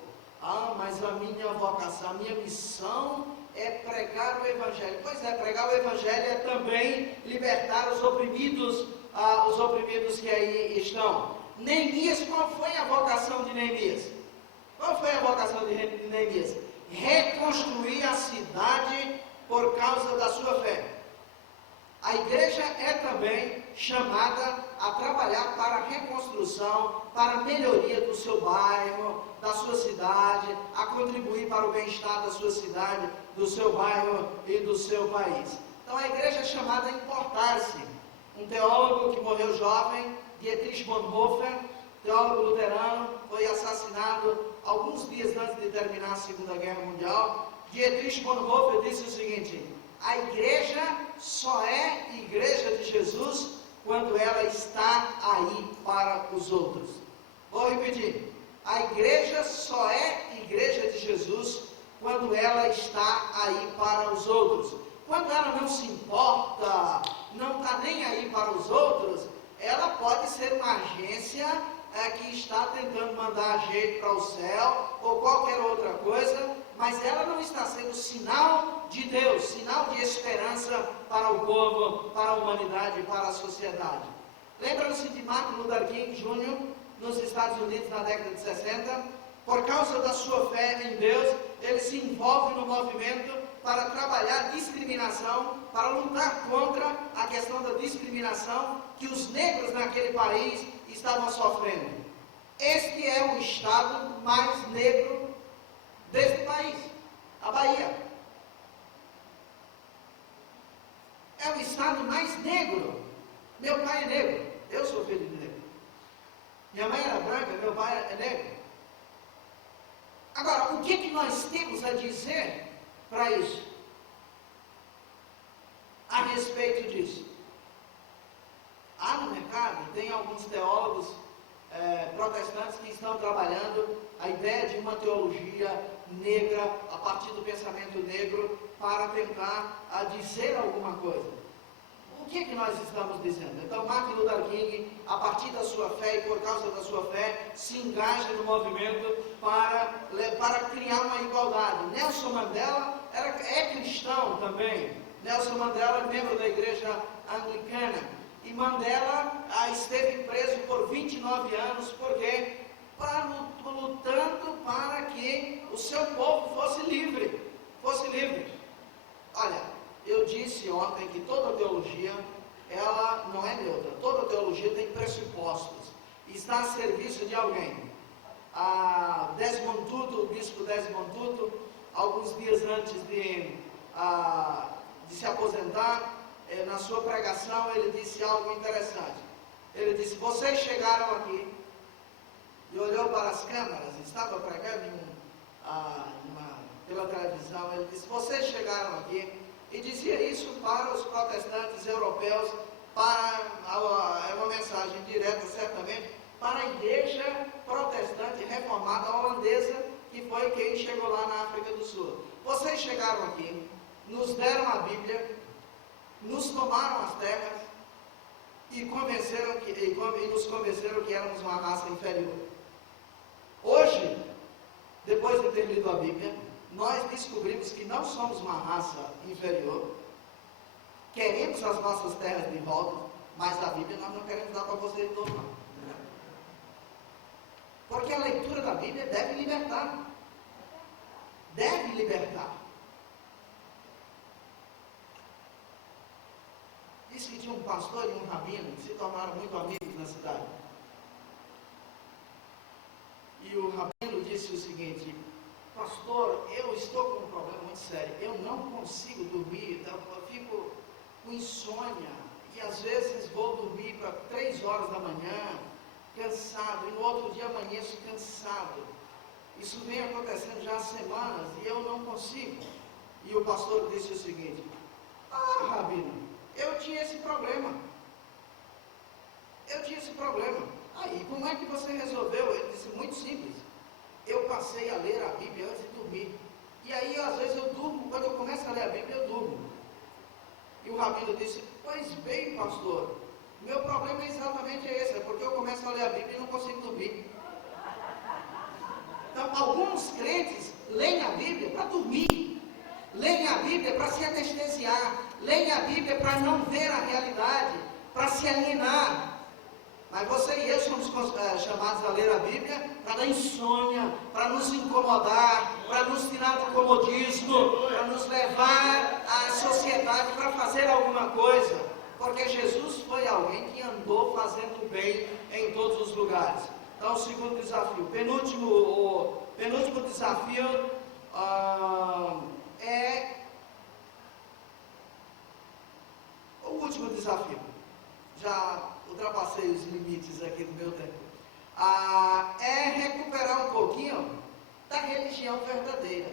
Mas a minha vocação, a minha missão é pregar o Evangelho. Pois é, pregar o Evangelho é também libertar os oprimidos que aí estão. Neemias, qual foi a vocação de Neemias? Qual foi a vocação de Neemias? Reconstruir a cidade por causa da sua fé. A igreja é também chamada a trabalhar para a reconstrução, para a melhoria do seu bairro, da sua cidade, a contribuir para o bem-estar da sua cidade, do seu bairro e do seu país. Então a igreja é chamada a importar-se. Um teólogo que morreu jovem, Dietrich Bonhoeffer, teólogo luterano, foi assassinado alguns dias antes de terminar a Segunda Guerra Mundial. Dietrich Bonhoeffer disse o seguinte: a igreja só é igreja de Jesus quando ela está aí para os outros. Vou repetir. A igreja só é igreja de Jesus quando ela está aí para os outros. Quando ela não se importa, não está nem aí para os outros, ela pode ser uma agência que está tentando mandar gente para o céu ou qualquer outra coisa, mas ela não está sendo sinal de Deus, sinal de esperança para o povo, para a humanidade, para a sociedade. Lembram-se de Martin Luther King Jr., nos Estados Unidos na década de 60? Por causa da sua fé em Deus, ele se envolve no movimento para trabalhar discriminação, para lutar contra a questão da discriminação que os negros naquele país estavam sofrendo. Este é o estado mais negro deste país, a Bahia. É o estado mais negro. Meu pai é negro, eu sou filho de negro. Minha mãe era branca, meu pai é negro. Agora, o que nós temos a dizer para isso? A respeito disso? Há no mercado, tem alguns teólogos protestantes que estão trabalhando a ideia de uma teologia negra, a partir do pensamento negro, para tentar dizer alguma coisa. O que nós estamos dizendo? Então, Martin Luther King, a partir da sua fé e por causa da sua fé, se engaja no movimento para criar uma igualdade. Nelson Mandela é cristão também. Nelson Mandela é membro da igreja anglicana. E Mandela esteve preso por 29 anos, porque lutando para que o seu povo fosse livre. Olha, eu disse ontem que toda teologia, ela não é neutra. Toda teologia tem pressupostos. Está a serviço de alguém. Desmond Tutu, o bispo Desmond Tutu, alguns dias antes de se aposentar, na sua pregação, ele disse algo interessante. Ele disse: vocês chegaram aqui, e olhou para as câmeras, estava pregando pela televisão. Ele disse: vocês chegaram aqui, e dizia isso para os protestantes europeus, é uma mensagem direta, certamente, para a igreja protestante reformada holandesa, que foi quem chegou lá na África do Sul. Vocês chegaram aqui, nos deram a Bíblia, nos tomaram as terras e nos convenceram que éramos uma raça inferior. Hoje, depois de ter lido a Bíblia, nós descobrimos que não somos uma raça inferior, queremos as nossas terras de volta, mas a Bíblia nós não queremos dar para vocês de novo, não. Porque a leitura da Bíblia deve libertar. Deve libertar. Disse que tinha um pastor e um rabino que se tornaram muito amigos na cidade. E o rabino disse o seguinte: pastor, eu estou com um problema muito sério. Eu não consigo dormir, eu fico com insônia. E às vezes vou dormir para 3 horas da manhã, cansado. E no outro dia amanheço cansado. Isso vem acontecendo já há semanas e eu não consigo. E o pastor disse o seguinte: ah, Rabino, eu tinha esse problema. Aí, como é que você resolveu? Ele disse: muito simples. Eu passei a ler a Bíblia antes de dormir. E aí, às vezes, eu durmo. Quando eu começo a ler a Bíblia, eu durmo. E o Rabino disse: pois bem, pastor, meu problema é exatamente esse, é porque eu começo a ler a Bíblia e não consigo dormir. Então, alguns crentes leem a Bíblia para dormir, leem a Bíblia para se anestesiar, leem a Bíblia para não ver a realidade, para se alienar. Mas você e eu somos chamados a ler a Bíblia para dar insônia, para nos incomodar, para nos tirar do comodismo, para nos levar à sociedade para fazer alguma coisa. Porque Jesus foi alguém que andou fazendo bem em todos os lugares. Então, o segundo desafio, penúltimo desafio é o último desafio. Já ultrapassei os limites aqui do meu tempo. É recuperar um pouquinho da religião verdadeira.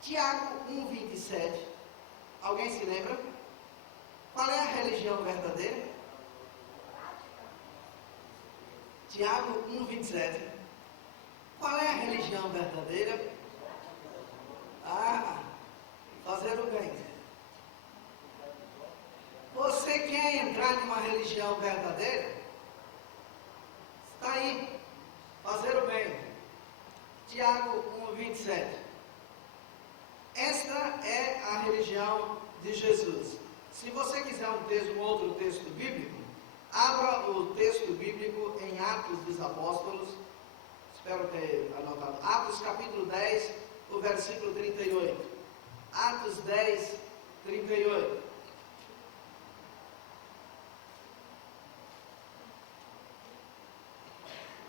Tiago 1,27. Alguém se lembra? Qual é a religião verdadeira? Tiago 1,27. Qual é a religião verdadeira? Fazer o bem. Você quer entrar numa religião verdadeira? Está aí. Fazer o bem. Tiago 1,27. Esta é a religião de Jesus. Se você quiser um outro texto bíblico, abra o texto bíblico em Atos dos Apóstolos. Espero ter anotado. Atos capítulo 10, o versículo 38. Atos 10, 38.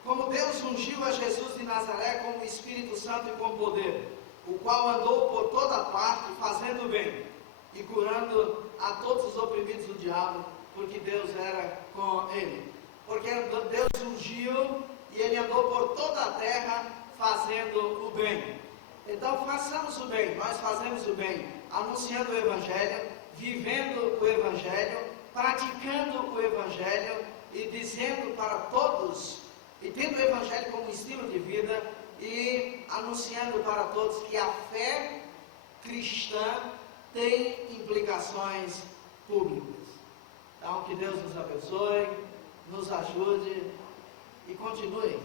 Como Deus ungiu a Jesus de Nazaré com o Espírito Santo e com poder, o qual andou por toda parte fazendo bem e curando a todos os oprimidos do diabo, porque Deus era com ele. Porque Deus ungiu e ele andou por toda a terra fazendo o bem. Então façamos o bem, nós fazemos o bem, anunciando o Evangelho, vivendo o Evangelho, praticando o Evangelho e dizendo para todos, e tendo o Evangelho como estilo de vida e anunciando para todos que a fé cristã tem implicações públicas. Então, que Deus nos abençoe, nos ajude e continue